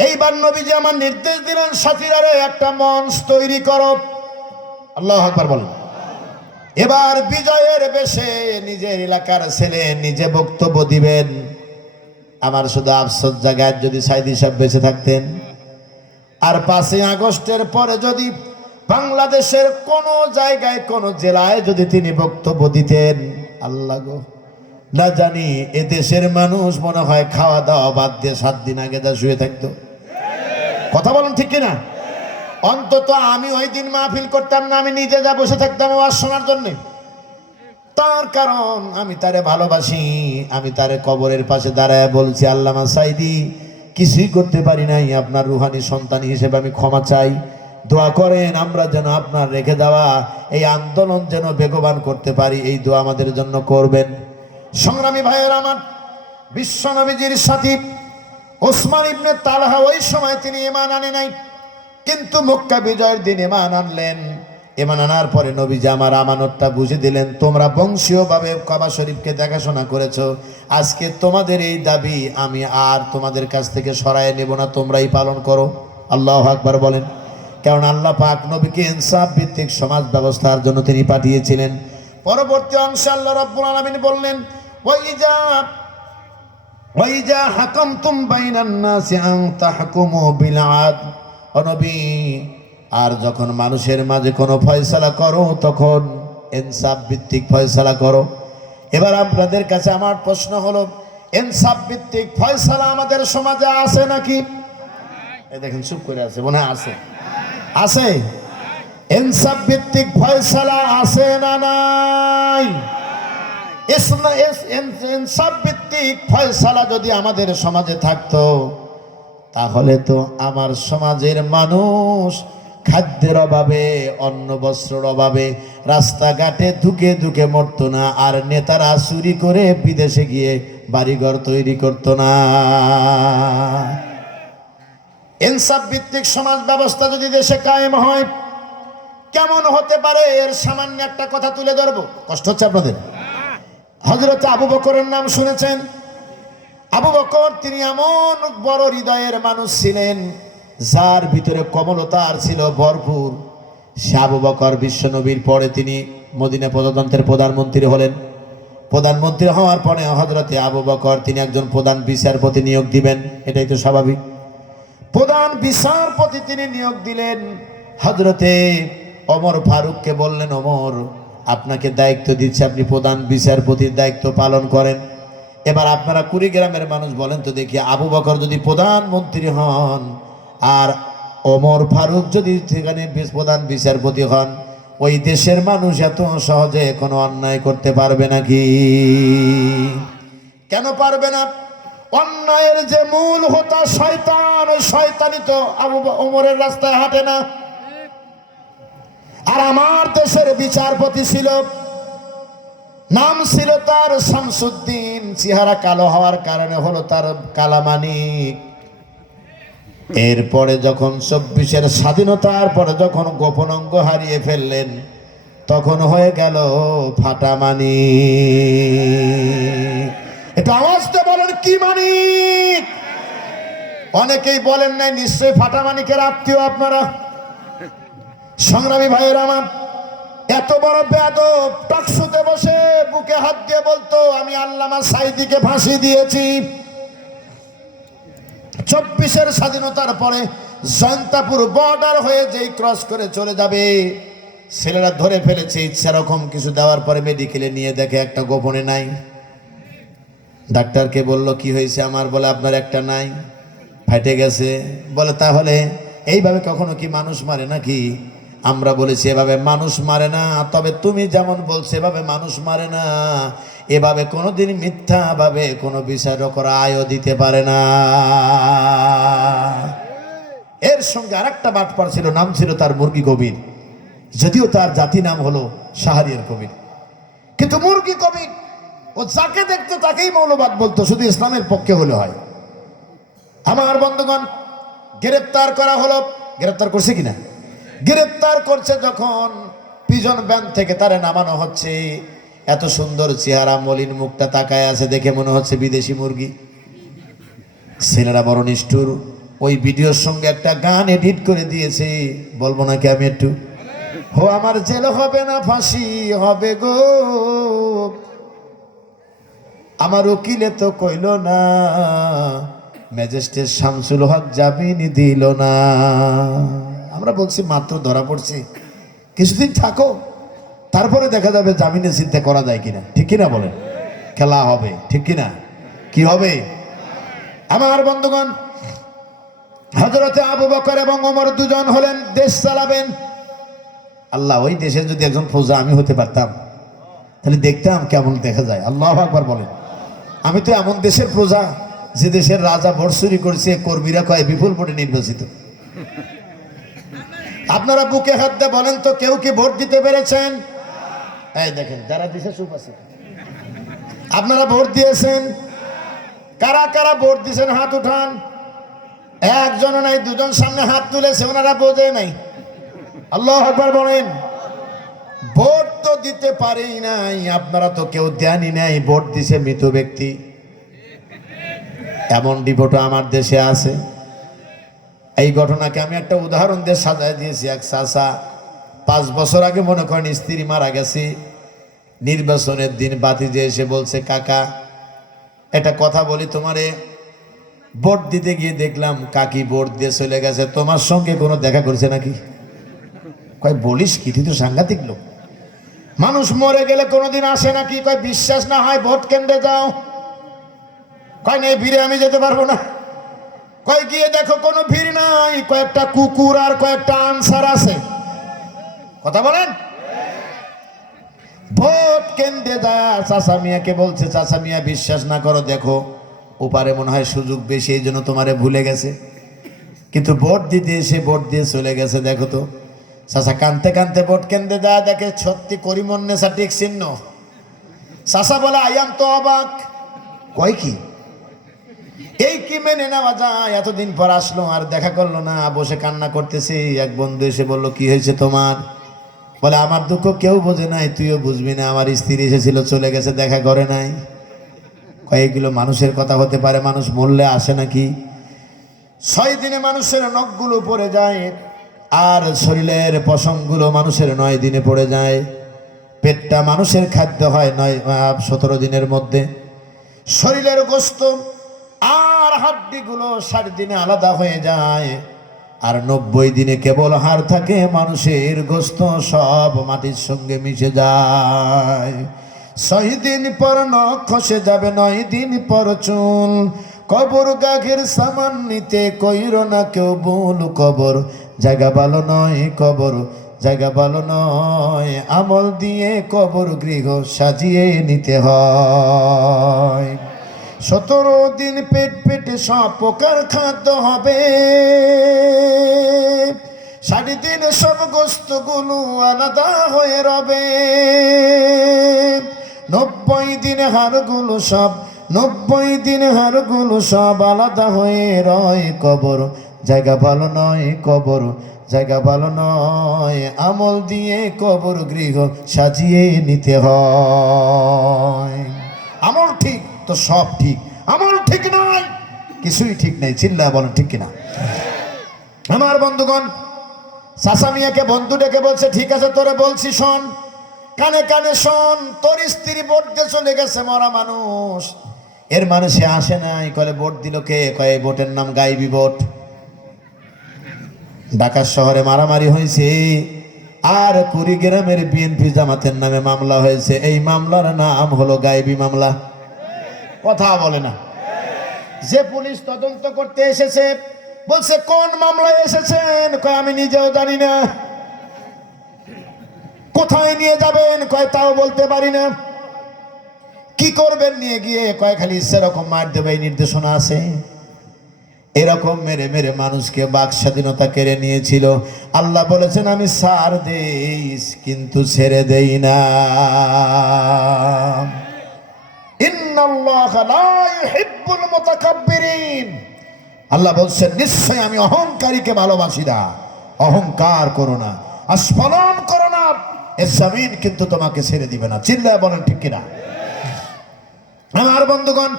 এইবার নবীজি আমার নির্দেশ দিলেন, সাথীরা রে, একটা মঞ্চ তৈরি করো। আল্লাহু আকবার বলেন। এবার বিজয়ের বেশে নিজের এলাকার ছেলে নিজে বক্তব্য দিবেন। আমার শুধু আফসোস জায়গায় যদি সাঈদী সাহেব বেঁচে থাকতেন, আর 5ই আগস্টের পরে যদি বাংলাদেশের কোনো জায়গায় কোনো জেলায় যদি তিনি বক্তব্য দিতেন, আল্লাহ গো, না জানি এ দেশের মানুষ মনে হয় খাওয়া দাওয়া বাদ দিয়ে 7 দিন আগে যা শুয়ে থাকতো। কথা বলেন ঠিক কিনা? অন্তত আমি ওই দিন মাহফিল করতাম না, আমি নিজে যা বসে থাকতাম ওয়াজ শোনার জন্য। তার কারণ আমি তারে ভালোবাসি। আমি তারে কবরের পাশে দাঁড়ায় বলছি, আল্লামা সাঈদী, কিছুই করতে পারি নাই, আপনার রুহানি সন্তান হিসেবে আমি ক্ষমা চাই। দোয়া করেন আমরা যেন আপনার রেখে দেওয়া এই আন্দোলন যেন বেগবান করতে পারি, এই দোয়া আমাদের জন্য করবেন। সংগ্রামী ভাইয়েরা আমার, বিশ্ব নবীজির সাথী ওসমান ইবনে তালহা ওই সময় তিনি ঈমান আনে নাই, কিন্তু মক্কা বিজয়ের দিন ঈমান আনলেন। ঈমান আনার পরে নবীজি আমার আমানতটা বুঝে দিলেন, তোমরা বংশীয়ভাবে কাবা শরীফকে দেখাশোনা করেছো, আজকে তোমাদের এই দাবি আমি আর তোমাদের কাছ থেকে সরায় নেব না, তোমরাই পালন করো। আল্লাহু আকবার বলেন। কারণ আল্লাহ পাক নবীকে ইনসাফ ভিত্তিক সমাজ ব্যবস্থার জন্য তিনি পাঠিয়েছিলেন। পরবর্তী অংশে আল্লাহ রাব্বুল আলামিন বললেন, ওয়াইজা হাকামতুম বাইনান নাসি আন তাহকুমু বিল আদল। ও নবী, আর যখন মানুষের মাঝে কোনো ফয়সালা করো তখন ইনসাফ ভিত্তিক ফয়সালা করো। এবার আপনাদের কাছে আমার প্রশ্ন হলো, ইনসাফ ভিত্তিক ফয়সালা আমাদের সমাজে আছে নাকি? এই দেখেন চুপ করে আছে, মনে হয় আছে। আছে? ইনসাফ ভিত্তিক ফয়সালা আছে না নাই? ইনসাফ ভিত্তিক ফয়সালা যদি আমাদের সমাজে থাকতো, তাহলে তো আমার সমাজের মানুষ খাদ্যের অভাবে, অন্ন বস্ত্রের অভাবে রাস্তাঘাটে ধুকে ধুকে মরতো না, আর নেতারা চুরি করে বিদেশে গিয়ে বাড়িঘর তৈরি করতো না। ইনসাফ ভিত্তিক সমাজ ব্যবস্থা যদি দেশে কায়েম হয়, কেমন হতে পারে এর সামান্য একটা কথা তুলে ধরবো। কষ্ট হচ্ছে আপনাদের? হযরত আবু বকরের নাম শুনেছেন? আবু বকর তিনি এমন বড় হৃদয়ের মানুষ ছিলেন, যার ভিতরে কমলতার ছিল ভরপুর। সে আবু বকর বিশ্বনবীর পরে তিনি মদিনা প্রজাতন্ত্রের প্রধানমন্ত্রী হলেন। প্রধানমন্ত্রী হওয়ার পরে হযরতে আবু বকর তিনি একজন প্রধান বিচারপতি নিয়োগ দিবেন, এটাই তো স্বাভাবিক। প্রধান বিচারপতি তিনি নিয়োগ দিলেন। হযরতে ওমর ফারুককে বললেন, ওমর, আপনাকে দায়িত্ব দিচ্ছে, আপনি প্রধান বিচারপতির দায়িত্ব পালন করেন। এবার আপনারা কুড়িগ্রামের মানুষ বলেন তো দেখি, আবু বকর যদি প্রধানমন্ত্রী হন আর ওমর ফারুক যদি সেখানে প্রধান বিচারপতি হন, ওই দেশের মানুষ এত সহজে কোনো অন্যায় করতে পারবে নাকি? কেন পারবে না? অন্যায়ের যে মূল হোতা শয়তান, ওই শয়তানই তো ওমরের রাস্তায় হাঁটে না। আর আমার দেশের বিচারপতি ছিল, নাম ছিল তার শামসুদ্দিন, চেহারা কালো হওয়ার কারণে হলো তার কালামানিক। এরপরে যখন ২৪-এর স্বাধীনতার পরে যখন গোপন অঙ্গ হারিয়ে ফেললেন, তখন হয়ে গেল ফাটামানিক। এটা আওয়াজটা বলেন, কি মানিক? অনেকেই বলেন নাই, নিশ্চয়ই ফাটামানিকের আত্মীয় আপনারা। সংগ্রামী ভাইয়ের আমার, এত বড় বেয়াদব টকশোতে বসে বুকে হাত দিয়ে বলতো, আমি আল্লামা সাঈদীকে ফাঁসি দিয়েছি। ২৪-এর স্বাধীনতার পরে জয়ন্তাপুর বর্ডার হয়ে যেই ক্রস করে চলে যাবে, ছেলেরা ধরে ফেলেছে। ইচ্ছা রকম কিছু দেওয়ার পরে মেডিকেলে নিয়ে দেখে একটা গোপনে নাই। ডাক্তারকে বলল, কি হয়েছে আমার? বলে, আপনার একটা নাই, ফাটে গেছে। বলে, তাহলে এইভাবে কখনো কি মানুষ মারে নাকি? আমরা বলেছি, এভাবে মানুষ মারে না, তবে তুমি যেমন বলছো এভাবে মানুষ মারে না। এভাবে কোনোদিন মিথ্যাভাবে কোনো বিচারক রায়ও দিতে পারে না। এর সঙ্গে আরেকটা বাটপার ছিল, নাম ছিল তার মুরগি কবির, যদিও তার জাতি নাম হলো শাহরিয়ার কবির, কিন্তু মুরগি কবির। ও যাকে দেখতো তাকেই মৌলবাদ বলতো, শুধু ইসলামের পক্ষে হলে হয়। আমার বন্ধুগণ, গ্রেপ্তার করা হলো। গ্রেপ্তার করছে কিনা? গ্রেপ্তার করছে যখন পিজন ভ্যান থেকে তারে নামানো হচ্ছে, এত সুন্দর চেহারা, মলিন মুখটা তাকায় আছে, দেখে মনে হচ্ছে বিদেশি মুরগি। ছেলেরা বড় নিষ্ঠুর, ওই ভিডিওর সঙ্গে একটা গান এডিট করে দিয়েছে, বলবো নাকি আমি একটু? হো আমার জেল হবে না, ফাঁসি হবে গো, আমার উকিলে তো কইল না, ম্যাজিস্ট্রেট শামসুল হক জামিন দিল না। আমরা বলছি মাত্র ধরা পড়ছি, কিছুদিন থাকো, তারপরে দেখা যাবে জামিনে চিন্তা করা যায় কিনা। ঠিক কিনা বলেন? খেলা হবে, ঠিক কিনা? কি হবে? আমার বন্ধুগণ, হযরতে আবু বকর এবং ওমর দুজন হলেন দেশ চালাবেন। আল্লাহ, ওই দেশের যদি একজন প্রজা আমি হতে পারতাম, তাহলে দেখতাম কেমন দেখা যায়। আল্লাহু আকবার বলেন। আমি তো এমন দেশের প্রজা, যে দেশের রাজা ভোট চুরি করছে, কর্মীরা কয় বিপুল ভোটে নির্বাচিত। আপনারা বুকে হাত দিয়ে বলেন তো, কেউ কি ভোট দিতে পেরেছেন? এই দেখেন, যারা দিছে চুপ আছে। আপনারা ভোট দিয়েছেন? কারা কারা ভোট দিয়েছেন হাত উঠান। একজন নাই, দুজন সামনে হাত তুলেছে, ওনারা বোঝে নাই। আল্লাহু আকবার বলেন। ভোট তো দিতে পারেই নাই, আপনারা তো কেউ দেনই নাই, ভোট দিছে মৃত ব্যক্তি। এমন রিপোর্ট আমার দেশে আছে। এই ঘটনাকে আমি একটা উদাহরণ দিয়ে সাজায় দিয়েছি। এক চাচা 5 বছর আগে মনে করেন স্ত্রী মারা গেছে, নির্বাচনের দিন বাতিজে এসে বলছে, কাকা একটা কথা বলি তোমারে, ভোট দিতে গিয়ে দেখলাম কাকি ভোট দিয়ে চলে গেছে, তোমার সঙ্গে কোনো দেখা করছে নাকি? কয় বলিস কি, তুই তো সাংঘাতিক লোক। মানুষ মরে গেলে কোনোদিন আসে নাকি? কয় বিশ্বাস না হয় ভোট কেন্দ্রে যাও। কয় নেই, ভিড়ে আমি যেতে পারবো না। কয় গিয়ে দেখো কোনো ভিড় নাই, কয়েকটা কুকুর আর কয়েকটা আনসার আছে। কথা বলেন। ভোট কেন্দ্রে যা চাচা মিয়াকে বলছে, চাচা মিয়া বিশ্বাস না করো, দেখো ওপারে মনে হয় সুযোগ বেশি, এই জন্য তোমারে ভুলে গেছে, কিন্তু ভোট দিতে এসে ভোট দিয়ে চলে গেছে। দেখো তো। চাচা কানতে কানতে ভোট কেন্দ্রে যা দেখে সত্যি করিমন্নেসা ঠিক চিহ্ন। চাচা বলে, আইয়াম তো অবাক। কয় কি, এই কি মেনে নেওয়া যায়? এতদিন পর আসলো আর দেখা করলো না, বসে কান্না করতেছি। এক বন্ধু এসে বলল, কি হয়েছে তোমার? বলে, আমার দুঃখ কেউ বোঝে নাই, তুইও বুঝবি না, আমার স্ত্রী এসেছিল, চলে গেছে, দেখা করে নাই। কয়েকগুলো মানুষের কথা হতে পারে, মানুষ মরলে আসে নাকি? 6 দিনে মানুষের নখগুলো পড়ে যায়, আর শরীরের পশমগুলো মানুষের 9 দিনে পড়ে যায়। পেটটা মানুষের খাদ্য হয় 17 দিনের মধ্যে। শরীরের গোস্ত আর হাড্ডিগুলো 60 দিনে আলাদা হয়ে যায়, আর 90 দিনে কেবল হাড় থাকে, মানুষের গোস্ত সব মাটির সঙ্গে মিশে যায়। 6 দিন পর নখ খসে যাবে, 9 দিন পর চুল। কবর গাঘের সামান নিতে কইর না কেউ ভুল, কবর জায়গা ভালো নয়, কবর জায়গা ভালো নয়, আমল দিয়ে কবর গৃহ সাজিয়ে নিতে হয়। 17 দিন পেট পেটে সব প্রকার খাদ্য হবে, 60 দিনে সব গোস্তগুলো আলাদা হয়ে রবে। 90 দিনে হাড়গুলো সব, 90 দিনে হাড়গুলো সব আলাদা হয়ে রয়, কবর জায়গা ভালো নয়, কবর জায়গা ভালো নয়, আমল দিয়ে কবর গৃহ সাজিয়ে নিতে হয়। আমল ঠিক তো সব ঠিক, আমল ঠিক নয় কিছুই ঠিক নেই। চিল্লা বলেন ঠিক কিনা? আমার বন্ধুগণ, চাচা মিয়াকে বন্ধু ডেকে বলছে, ঠিক আছে তোরে বলছি শোন, কানে কানে শোন, তোর স্ত্রী ভোট দিয়ে চলে গেছে, মরা মানুষ। এর মানে সে আসে নাই। কলে ভোট দিল কে? কয়ে ভোটের নাম গাইবি ভোট। ঢাকা শহরে মারামারি হয়েছে, আর কুড়িগ্রামের বিএনপি জামাতের নামে মামলা হয়েছে। এই মামলার নাম হলো গাইবি মামলা। কথা বলে না। যে পুলিশ তদন্ত করতে এসেছে বলছে, কোন মামলায় এসেছেন? কয় আমি নিজেও জানি না। কোথায় নিয়ে যাবেন? কয় তাও বলতে পারি না। কি করবেন নিয়ে গিয়ে? কয় খালি সেরকম মার দেবে এই নির্দেশনা আছে। এরকম মেরে মেরে মানুষকে বাক স্বাধীনতা কেড়ে নিয়েছিল। আল্লাহ বলেছেন, আমি ছাড় দেই কিন্তু ছেড়ে দেই না। ইন্নাল্লাহা লা ইউহিব্বুল মুতাকাব্বিরিন। আল্লাহ বলছেন, নিশ্চয় আমি অহংকারীকে ভালোবাসি না। অহংকার করো না, আস্ফলন করো না, এ জমিন কিন্তু তোমাকে ছেড়ে দিবে না। চিল্লায় বলেন ঠিক কিনা? আমার বন্ধুগণ,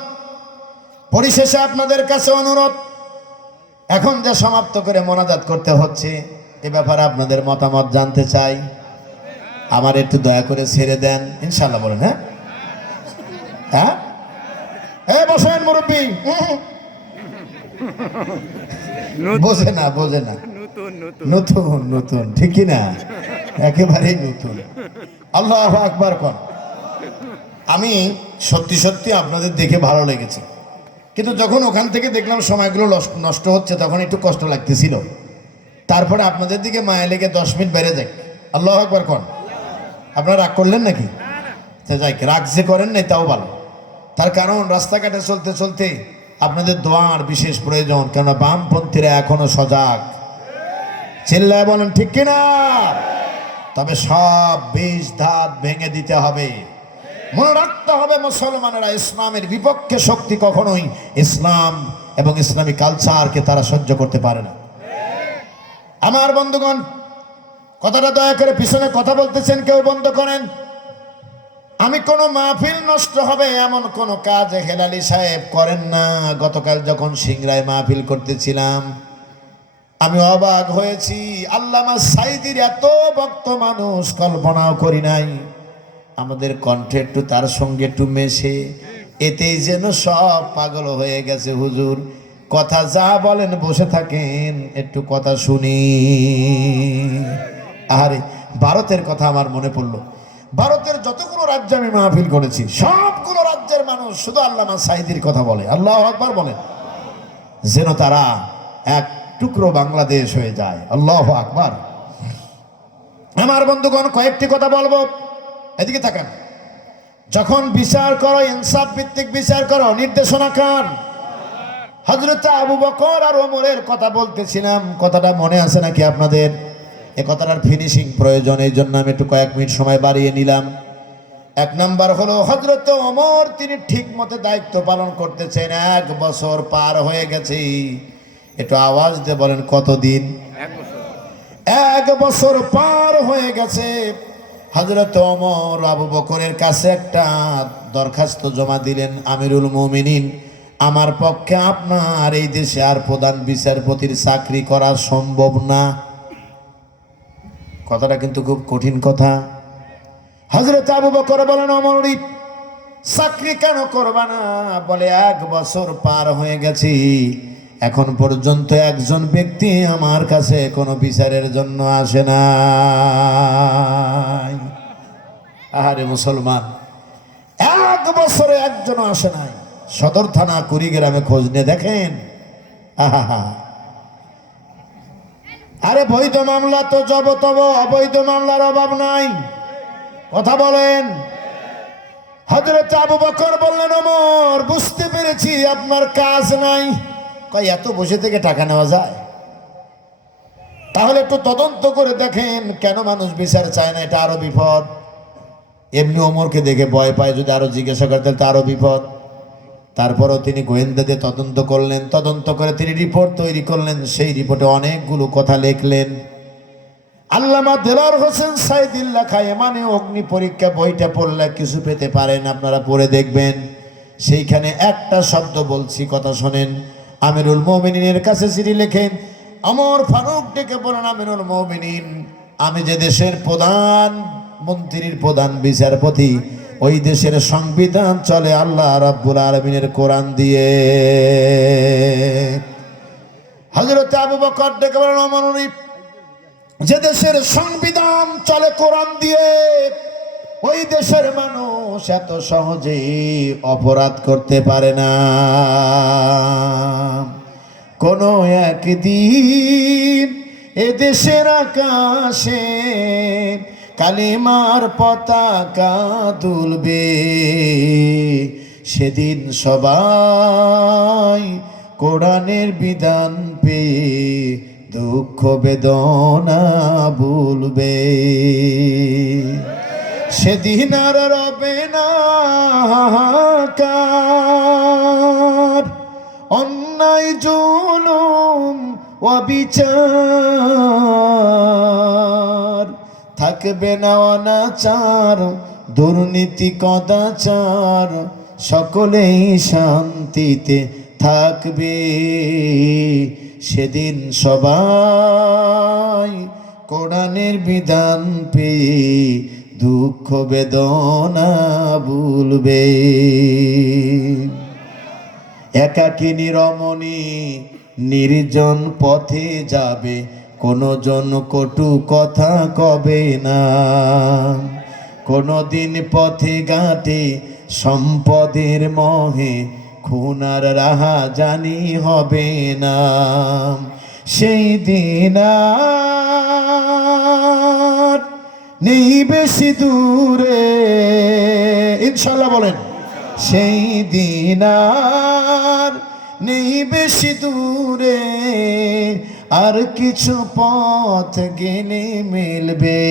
পরিশেষে আপনাদের কাছে অনুরোধ, এখন যে সমাপ্ত করে মোনাজাত করতে হচ্ছে, এ ব্যাপারে আপনাদের মতামত জানতে চাই। আমার একটু দয়া করে ছেড়ে দেন, ইনশাল্লাহ বলেন। হ্যাঁ হ্যাঁ, বসেন মুরব্বী। বোঝে না, বোঝে না, নতুন নতুন, ঠিকই না? একেবারেই নতুন। আল্লাহু আকবার কর। আমি সত্যি সত্যি আপনাদের দেখে ভালো লেগেছে, কিন্তু যখন ওখান থেকে দেখলাম সময়গুলো নষ্ট হচ্ছে, তখন একটু কষ্ট লাগতেছিল। তারপরে আপনাদের দিকে মায়া লেগে 10 মিনিট বেড়ে যাক। আল্লাহু আকবার কর। আপনারা রাগ করলেন নাকি? যাই, রাগ যে করেন নাই তাও ভালো। তার কারণ রাস্তাঘাটে চলতে চলতে আপনাদের দোয়ার বিশেষ প্রয়োজন, কেননা বামপন্থীরা এখনো সজাগ। চিল্লায় বলেন ঠিক কিনা? তবে সব বিষ ধাত ভেঙে দিতে হবে। মনে রাখতে হবে, মুসলমানেরা ইসলামের বিপক্ষে শক্তি কখনোই ইসলাম এবং ইসলামী কালচারকে তারা সহ্য করতে পারে না। আমার বন্ধুগণ, কথাটা দয়া করে পিছনে কথা বলতেছেন কেউ বন্ধ করেন। আমি কোনো মাহফিল নষ্ট হবে এমন কোনো কাজ হেলালি সাহেব করেন না। গতকাল যখন সিংড়ায় মাহফিল করতেছিলাম আমি অবাক হয়েছি। আল্লামা সাঈদীর এত ভক্ত মানুষ কল্পনাও করি নাই। আমাদের কণ্ঠে একটু তার সঙ্গে একটু মেশে, এতেই যেন সব পাগল হয়ে গেছে। হুজুর কথা যা বলেন বসে থাকেন, একটু কথা শুনি। আরে ভারতের কথা আমার মনে পড়লো। ভারতের যতগুলো রাজ্যে আমি মাহফিল করেছি সবগুলো রাজ্যের মানুষ শুধু আল্লামা সাঈদীর কথা বলে। আল্লাহু আকবার বলেন, যেন তারা এক টুকরো বাংলাদেশ হয়ে যায়। আল্লাহু আকবার। আমার বন্ধুগণ, কয়েকটি কথা বলবো, এদিকে তাকান। যখন বিচার করো ইনসাফ ভিত্তিক বিচার করো, নির্দেশনা কার? হযরত আবু বকর আর ওমরের কথা বলতেছিলাম, কথাটা মনে আছে নাকি আপনাদের? এই কথাটার ফিনিশিং প্রয়োজন, এই জন্য আমি একটু কয়েক মিনিট সময় বাড়িয়ে নিলাম। এক নাম্বার হলো হযরত ওমর, তিনি ঠিক মতো দায়িত্ব পালন করতেছেন। 1 বছর পার হয়ে গেছে। একটু আওয়াজ দিয়ে বলেন কতদিন? 1 বছর পার হয়ে গেছে। হযরত ওমর আবু বকরের কাছে একটা দরখাস্ত জমা দিলেন, আমিরুল মুমিনিন, আমার পক্ষে আপনার এই দেশে আর প্রধান বিচারপতির চাকরি করা সম্ভব না। কথাটা কিন্তু খুব কঠিন কথা। হযরত আবু বকর বলেন, ওমর চাকরি কেন করবা না? বলে 1 বছর পার হয়ে গেছে, এখন পর্যন্ত একজন ব্যক্তি আমার কাছে কোনো বিচারের জন্য আসে না। আরে মুসলমান, 1 বছরে একজনও আসে নাই। সদর থানা কুড়িগ্রামে খোঁজ নিয়ে দেখেন। আহা, আরে বৈধ মামলা তো জব তব, অবৈধ মামলার অভাব নাই। কথা বলেন। হযরত আবু বকর বললেন, ওমর বুঝতে পেরেছি আপনার কাজ নাই। কই এত বসে থেকে টাকা নেওয়া যায়? তাহলে একটু তদন্ত করে দেখেন কেন মানুষ বিচার চায় না, এটা আরো বিপদ। এমনি ওমরকে দেখে ভয় পায়, যদি আরো জিজ্ঞাসা করতেন তা আরো বিপদ। তারপরও তিনি গোয়েন্দা দিয়ে তদন্ত করলেন, তদন্ত করে তিনি রিপোর্ট তৈরি করলেন। সেই রিপোর্টে অনেকগুলো কথা লিখলেন। আল্লামা দেলোয়ার হোসেন সাঈদীর লেখা মানে অগ্নি পরীক্ষা বইটা পড়লে কিছু পেতে পারেন, আপনারা পড়ে দেখবেন। সেইখানে একটা শব্দ বলছি, কথা শোনেন। আমিরুল মুমিনিনের কাছে চিঠি লেখেন, ওমর ফারুক ডেকে বলেন, আমিরুল মুমিনিন, আমি যে দেশের প্রধান মন্ত্রীর প্রধান বিচারপতি, ওই দেশের সংবিধান চলে আল্লাহ রাব্বুল আলামিনের কোরআন দিয়ে। হযরত আবু বকর ডেকে বলেন, ওমর যে দেশের সংবিধান চলে কোরআন দিয়ে, ওই দেশের মানুষ এত সহজেই অপরাধ করতে পারে না। কোনো একদিন এ দেশের আকাশে কালিমার পতাকা দুলবে, সেদিন সবাই কোরআনের বিধান পেয়ে দুঃখ বেদনা ভুলবে। সেদিন আর রবে না হাহাকার, অন্যায় জুলুম অবিচার, থাকবে না অনাচার দুর্নীতি কদাচার, সকলেই শান্তিতে থাকবে। সেদিন সবাই কোরআনের বিধান পেয়ে দুঃখ বেদনা ভুলবে। একাকিনী রমণী নির্জন পথে যাবে, কোনো জন কটু কথা কবে না। কোনো দিন পথে ঘাটে সম্পদের মোহে, খুনার রাহা জানি হবে না। সেই দিন আর নেই বেশি দূরে, ইনশাল্লাহ বলেন। সেই দিন আর নেই বেশি দূরে, আর কিছু পথ গেলে মিলবে।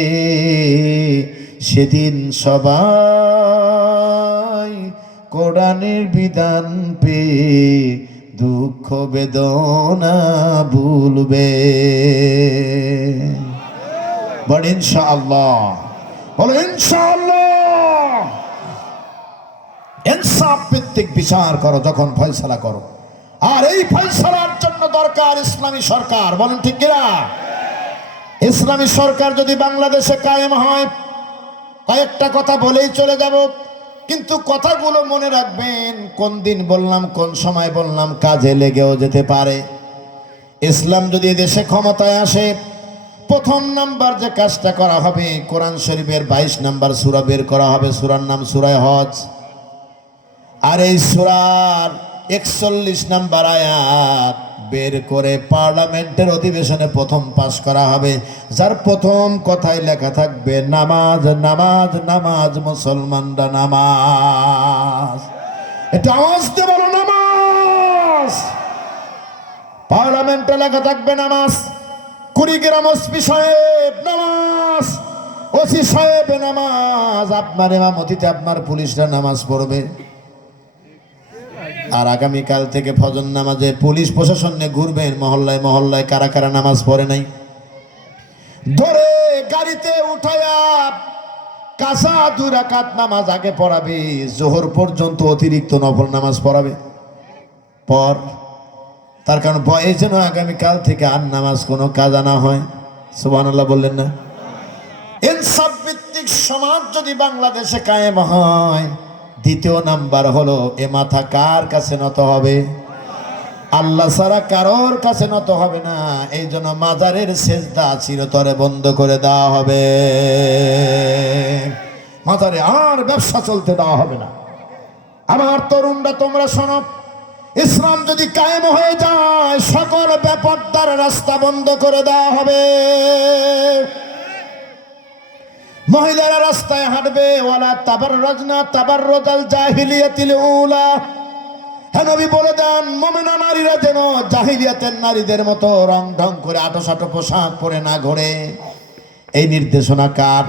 সেদিন সবাই কোরআনের বিধান পেয়ে দুঃখ বেদনা ভুলবে। বল ইনশাআল্লাহ, বলো ইনশাআল্লাহ। ইনসাফ ভিত্তিক বিচার করো যখন ফয়সালা করো, আর এই ফয়সালার জন্য দরকার ইসলামী সরকার। বলেন ঠিক কিনা? ইসলামী সরকার যদি বাংলাদেশে কায়েম হয়, কয়েকটা কথা বলেই চলে যাব, কিন্তু কথাগুলো মনে রাখবেন। কোন দিন বললাম, কোন সময় বললাম, কাজে লেগেও যেতে পারে। ইসলাম যদি দেশে ক্ষমতায় আসে, প্রথম নাম্বার যে কাজটা করা হবে, কোরআন শরীফের 22 নাম্বার সূরা বের করা হবে। সূরার নাম সূরা হজ। আর এই সূরার 41 নাম্বার আয়াত বের করে পার্লামেন্টের অধিবেশনে প্রথম পাশ করা হবে, যার প্রথম কথায় লেখা থাকবে নামাজ নামাজ নামাজ, মুসলমানরা নামাজ। এটা আওয়াজ দিয়ে বলো নামাজ। পার্লামেন্টে লেখা থাকবে নামাজ। কুড়িগ্রাম ওসি সাহেব নামাজ, ওসি সাহেব নামাজ, আপনার ইমামতিতে আপনার পুলিশরা নামাজ পড়বে। আর আগামীকাল থেকে ফজর নামাজে পুলিশ প্রশাসন নিয়ে ঘুরবেন মহল্লায় মহল্লায়, কারা কারা নামাজ পড়ে নাই ধরে গাড়িতে উঠায়া কাসা 2 রাকাত নামাজ আগে পড়াবে, জোহর পর্যন্ত অতিরিক্ত নফল নামাজ পড়াবে পর। তার কারণ ভয়ে যেন আগামীকাল থেকে আর নামাজ কোনো কাজা না হয়। সুবহানাল্লাহ বললেন না? ইনসাফ ভিত্তিক সমাজ যদি বাংলাদেশে কায়েম হয়, দ্বিতীয় নাম্বার হলো এ মাথা কার কাছে নত হবে? আল্লাহ ছাড়া কারোর কাছে নত হবে না। এই জন্য মাজারের সেজদা চিরতরে বন্ধ করে দেওয়া হবে। মাজারে আর ব্যবসা চলতে দেওয়া হবে না। আমার তরুণরা তোমরা শোনো, ইসলাম যদি কায়েম হয়ে যায়, সকল বেপরদার রাস্তা বন্ধ করে দেওয়া হবে। মহিলারা রাস্তায় হাঁটবে, ওয়ালা তাবাররাজনা তাবাররুজাল জাহিলিয়াতিল উলা। হ্যাঁ, নবী বলে দেন মুমিনা নারীরা যেন জাহিলিয়াতের নারীদের মতো রং ঢং করে আটোসাটো পোশাক পরে না ঘোরে। এই নির্দেশনা কার?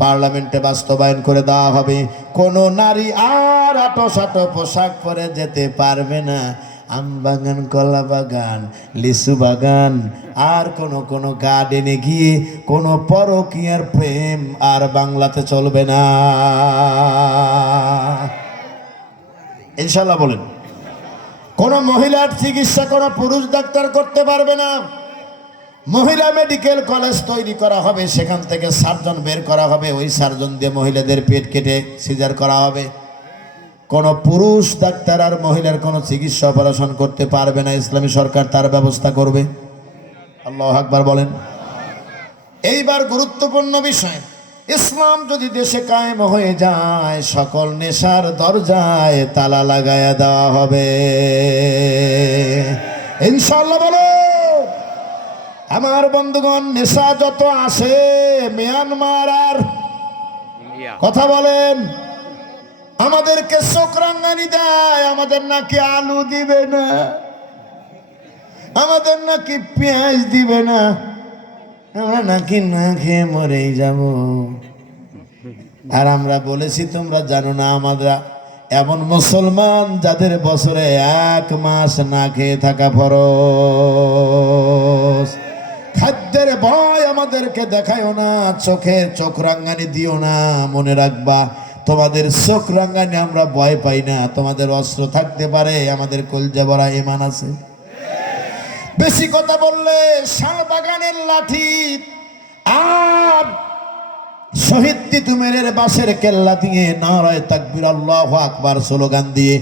পার্লামেন্টে বাস্তবায়ন করে দেওয়া হবে। কোনো নারী আর আটোসাটো পোশাক পরে যেতে পারবে না। আম বাগান, কলা বাগান, লিচু বাগান, আর কোনো গার্ডেনে গিয়ে কোনো পরকীয়ার প্রেম আর বাংলাতে চলবে না। ইনশাআল্লাহ বলেন। কোন মহিলার চিকিৎসা কোনো পুরুষ ডাক্তার করতে পারবে না। মহিলা মেডিকেল কলেজ তৈরি করা হবে, সেখান থেকে সার্জন বের করা হবে, ওই সার্জন দিয়ে মহিলাদের পেট কেটে সিজার করা হবে। কোন পুরুষ ডাক্তার আর মহিলার কোনো চিকিৎসা অপারেশন করতে পারবে না। ইসলামী সরকার তার ব্যবস্থা করবে। আল্লাহু আকবার বলেন। এইবার গুরুত্বপূর্ণ বিষয়, ইসলাম যদি দেশে কায়েম হয়ে যায়, সকল নেশার দরজায় তালা লাগায়া দেওয়া হবে। ইনশাআল্লাহ বলো। আমার বন্ধুগণ, নেশা যত আসে মিয়ানমার আর কথা বলেন, আমাদেরকে চোখ রাঙানি দেয়, আমাদের নাকি আলু দিবে না, আমাদের নাকি পেঁয়াজ দিবে না, আমরা নাকি না খেয়ে মরেই যাব। আর আমরা বলেছি তোমরা জানো না, আমরা এমন মুসলমান যাদের বছরে 1 মাস না খেয়ে থাকা ফরজ। খাদ্যের ভয় আমাদেরকে দেখায়ও না, চোখ রাঙানি দিও না। মনে রাখবা, তোমাদের চোখ রাঙানি আমরা ভয় পাই না। তোমাদের অস্ত্র থাকতে পারে, আমাদের কলজা ভরা ঈমান আছে। বেশি কথা বললে শাল বাগানের লাঠি আর শহীদ তিতুমিরের বাঁশের কেল্লা দিয়ে নারায়ে তাকবীর আল্লাহু আকবার স্লোগান দিয়ে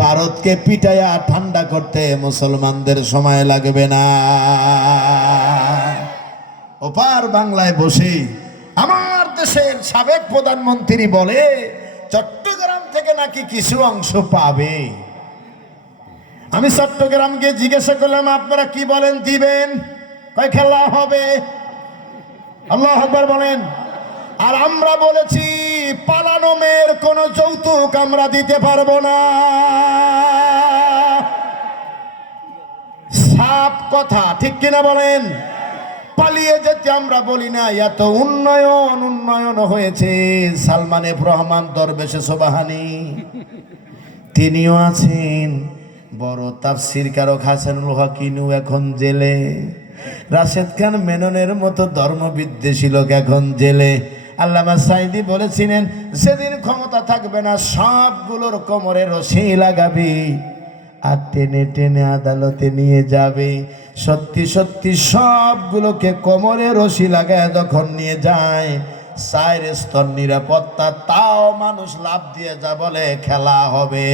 ভারতকে পিটাইয়া ঠান্ডা করতে মুসলমানদের সময় লাগবে না। ওপার বাংলায় বসে আমার দেশের সাবেক প্রধানমন্ত্রী বলে চট্টগ্রাম থেকে নাকি কিছু অংশ পাবে। আমি চট্টগ্রামকে জিজ্ঞাসা করলাম, আপনারা কি বলেন, দিবেন? কয় খেলা হবে। আল্লাহু আকবার বলেন। আর আমরা বলেছি পালানো মেয়ের কোনো যৌতুক আমরা দিতে পারবো না। সাপ কথা, ঠিক কিনা বলেন? পালিয়ে যেতে আমরা বলি না। এত উন্নয়ন হয়েছে। সালমান এফ রহমান দরবেশে সোবাহানি তিনিও আছেন, বড় তাফসীরকারক হাসানুল হকিনু এখন জেলে, রাশেদ খান মেননের মতো ধর্মবিদ্বেষী লোক এখন জেলে। আল্লামা সাঈদী বলেছিলেন, সেদিন ক্ষমতা থাকবে না, সবগুলোর কোমরে রশি লাগাবি আর টেনে টেনে আদালতে নিয়ে যাবে। সত্যি সত্যি সবগুলোকে কোমরে রশি লাগায় যখন নিয়ে যায়, 4 স্তর নিরাপত্তা, তাও মানুষ লাফ দিয়ে যা বলে খেলা হবে।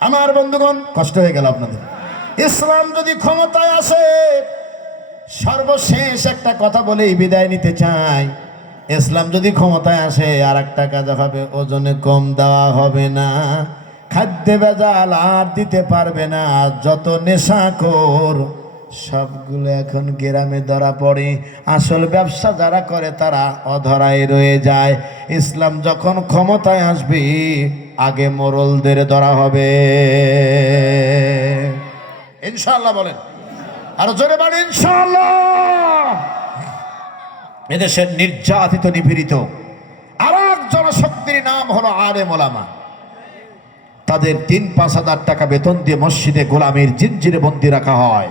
আমার বন্ধুগণ, কষ্ট হয়ে গেল আপনাদের। ইসলাম যদি ক্ষমতায় আসে, সর্বশেষ একটা কথা বলেই বিদায় নিতে চাই, ইসলাম যদি ক্ষমতায় আসে আর একটা কাজ হবে, ওজনে কম দেওয়া হবে না, খাদ্যে ভেজাল আর দিতে পারবে না। যত নেশাখোর সবগুলো এখন গ্রামে ধরা পড়ে, আসল ব্যবসা যারা করে তারা অধরায় রয়ে যায়। ইসলাম যখন ক্ষমতায় আসবে, আগে মোড়লদের ধরা হবে ইনশাআল্লাহ। বলেন আরো জোরে, বলেন ইনশাআল্লাহ। এদেশের নির্যাতিত নিপীড়িত আর এক জনশক্তির নাম হলো আলেম ওলামা। তাদের 3-5 হাজার টাকা বেতন দিয়ে মসজিদে গোলামীর জিনজিরে বন্দি রাখা হয়।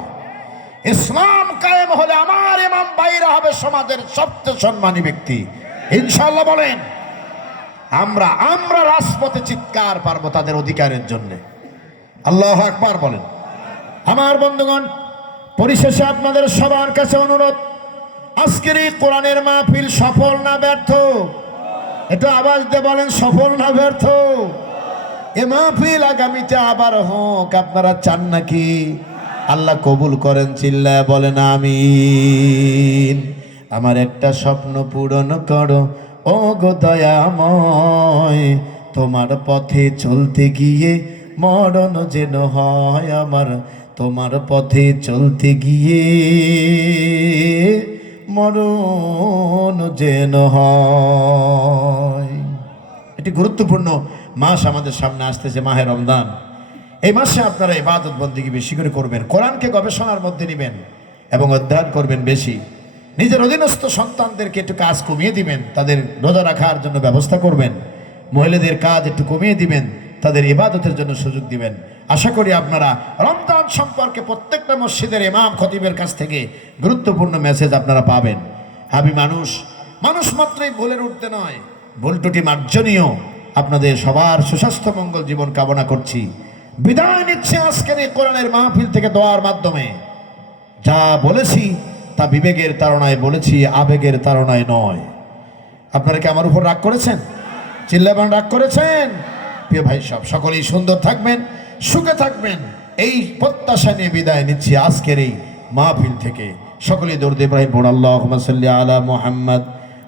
ইসলাম কায়েম হলে আমার ইমাম বাইরা হবে সমাজের সবচেয়ে সম্মানী ব্যক্তি ইনশাআল্লাহ। বলেন আমরা রাজপথে চিৎকার পারবো তাদের অধিকারের জন্য। আল্লাহু আকবার বলেন। আমার বন্ধুগণ, পরিশেষে আপনাদের সবার কাছে অনুরোধ, আজকের এই কোরআনের মাহফিল সফল না ব্যর্থ? একটু আওয়াজ দিয়ে বলেন, সফল না ব্যর্থ? এ মাহফিল আগামীতে আবার হোক, আপনারা চান নাকি? আল্লাহ কবুল করেন, চিল্লায় বলেন আমিন। আমার একটা স্বপ্ন পূরণ করো ও গো দয়াময়, তোমার পথে চলতে গিয়ে মরণ যেন হয় আমার, তোমার পথে চলতে গিয়ে মরণ যেন হয়। এটি গুরুত্বপূর্ণ মাস আমাদের সামনে আসতেছে, মাহে রমজান। এই মাসে আপনারা ইবাদত বন্দেগী বেশি করে করবেন, কোরআনকে গবেষণার মধ্যে নেবেন এবং অধ্যয়ন করবেন বেশি। নিজের অধীনস্থ সন্তানদেরকে একটু কাজ কমিয়ে দিবেন, তাদের রোজা রাখার জন্য ব্যবস্থা করবেন। মহিলাদের কাজ একটু কমিয়ে দিবেন, তাদের ইবাদতের জন্য সুযোগ দিবেন। আশা করি আপনারা রমজান সম্পর্কে প্রত্যেকটা মসজিদের ইমাম খতিবের কাছ থেকে গুরুত্বপূর্ণ মেসেজ আপনারা পাবেন। আমি মানুষ মাত্রই ভুলের উঠতে নয়, ভুল ত্রুটি মার্জনীয়। আপনাদের সবার সুস্বাস্থ্য মঙ্গল জীবন কামনা করছি। বিদায় নিচ্ছে আজকের এই কোরআনের মাহফিল থেকে দোয়ার মাধ্যমে। যা বলেছি তা বিবেকের তাড়নায় বলেছি, আবেগের তাড়নায় নয়। আপনারা কি আমার উপর রাগ করেছেন? চিল্লাবান রাগ করেছেন? প্রিয় ভাই সব, সকলেই সুন্দর থাকবেন, সুখে থাকবেন, এই প্রত্যাশা নিয়ে বিদায় নিচ্ছি আজকের এই মাহফিল থেকে। সকলেই দরুদ ইব্রাহিম পড়ুন। আল্লাহুম্মা সাল্লি আলা মুহাম্মদ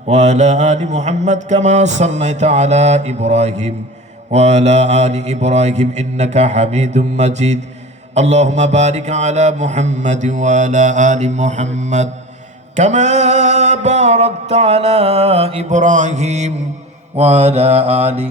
ওয়া আলা আলি মুহাম্মদ কামা সাল্লাইতা আলা ইব্রাহিম ওয়া আলা আলি ইব্রাহিম ইন্নাকা হামিদুম মাজিদ। আল্লাহুম্মা বারিক আলা মুহাম্মদ ওয়া আলা আলি মুহাম্মদ কামা বারাকতা আলা ইব্রাহিম ওয়া আলা আলি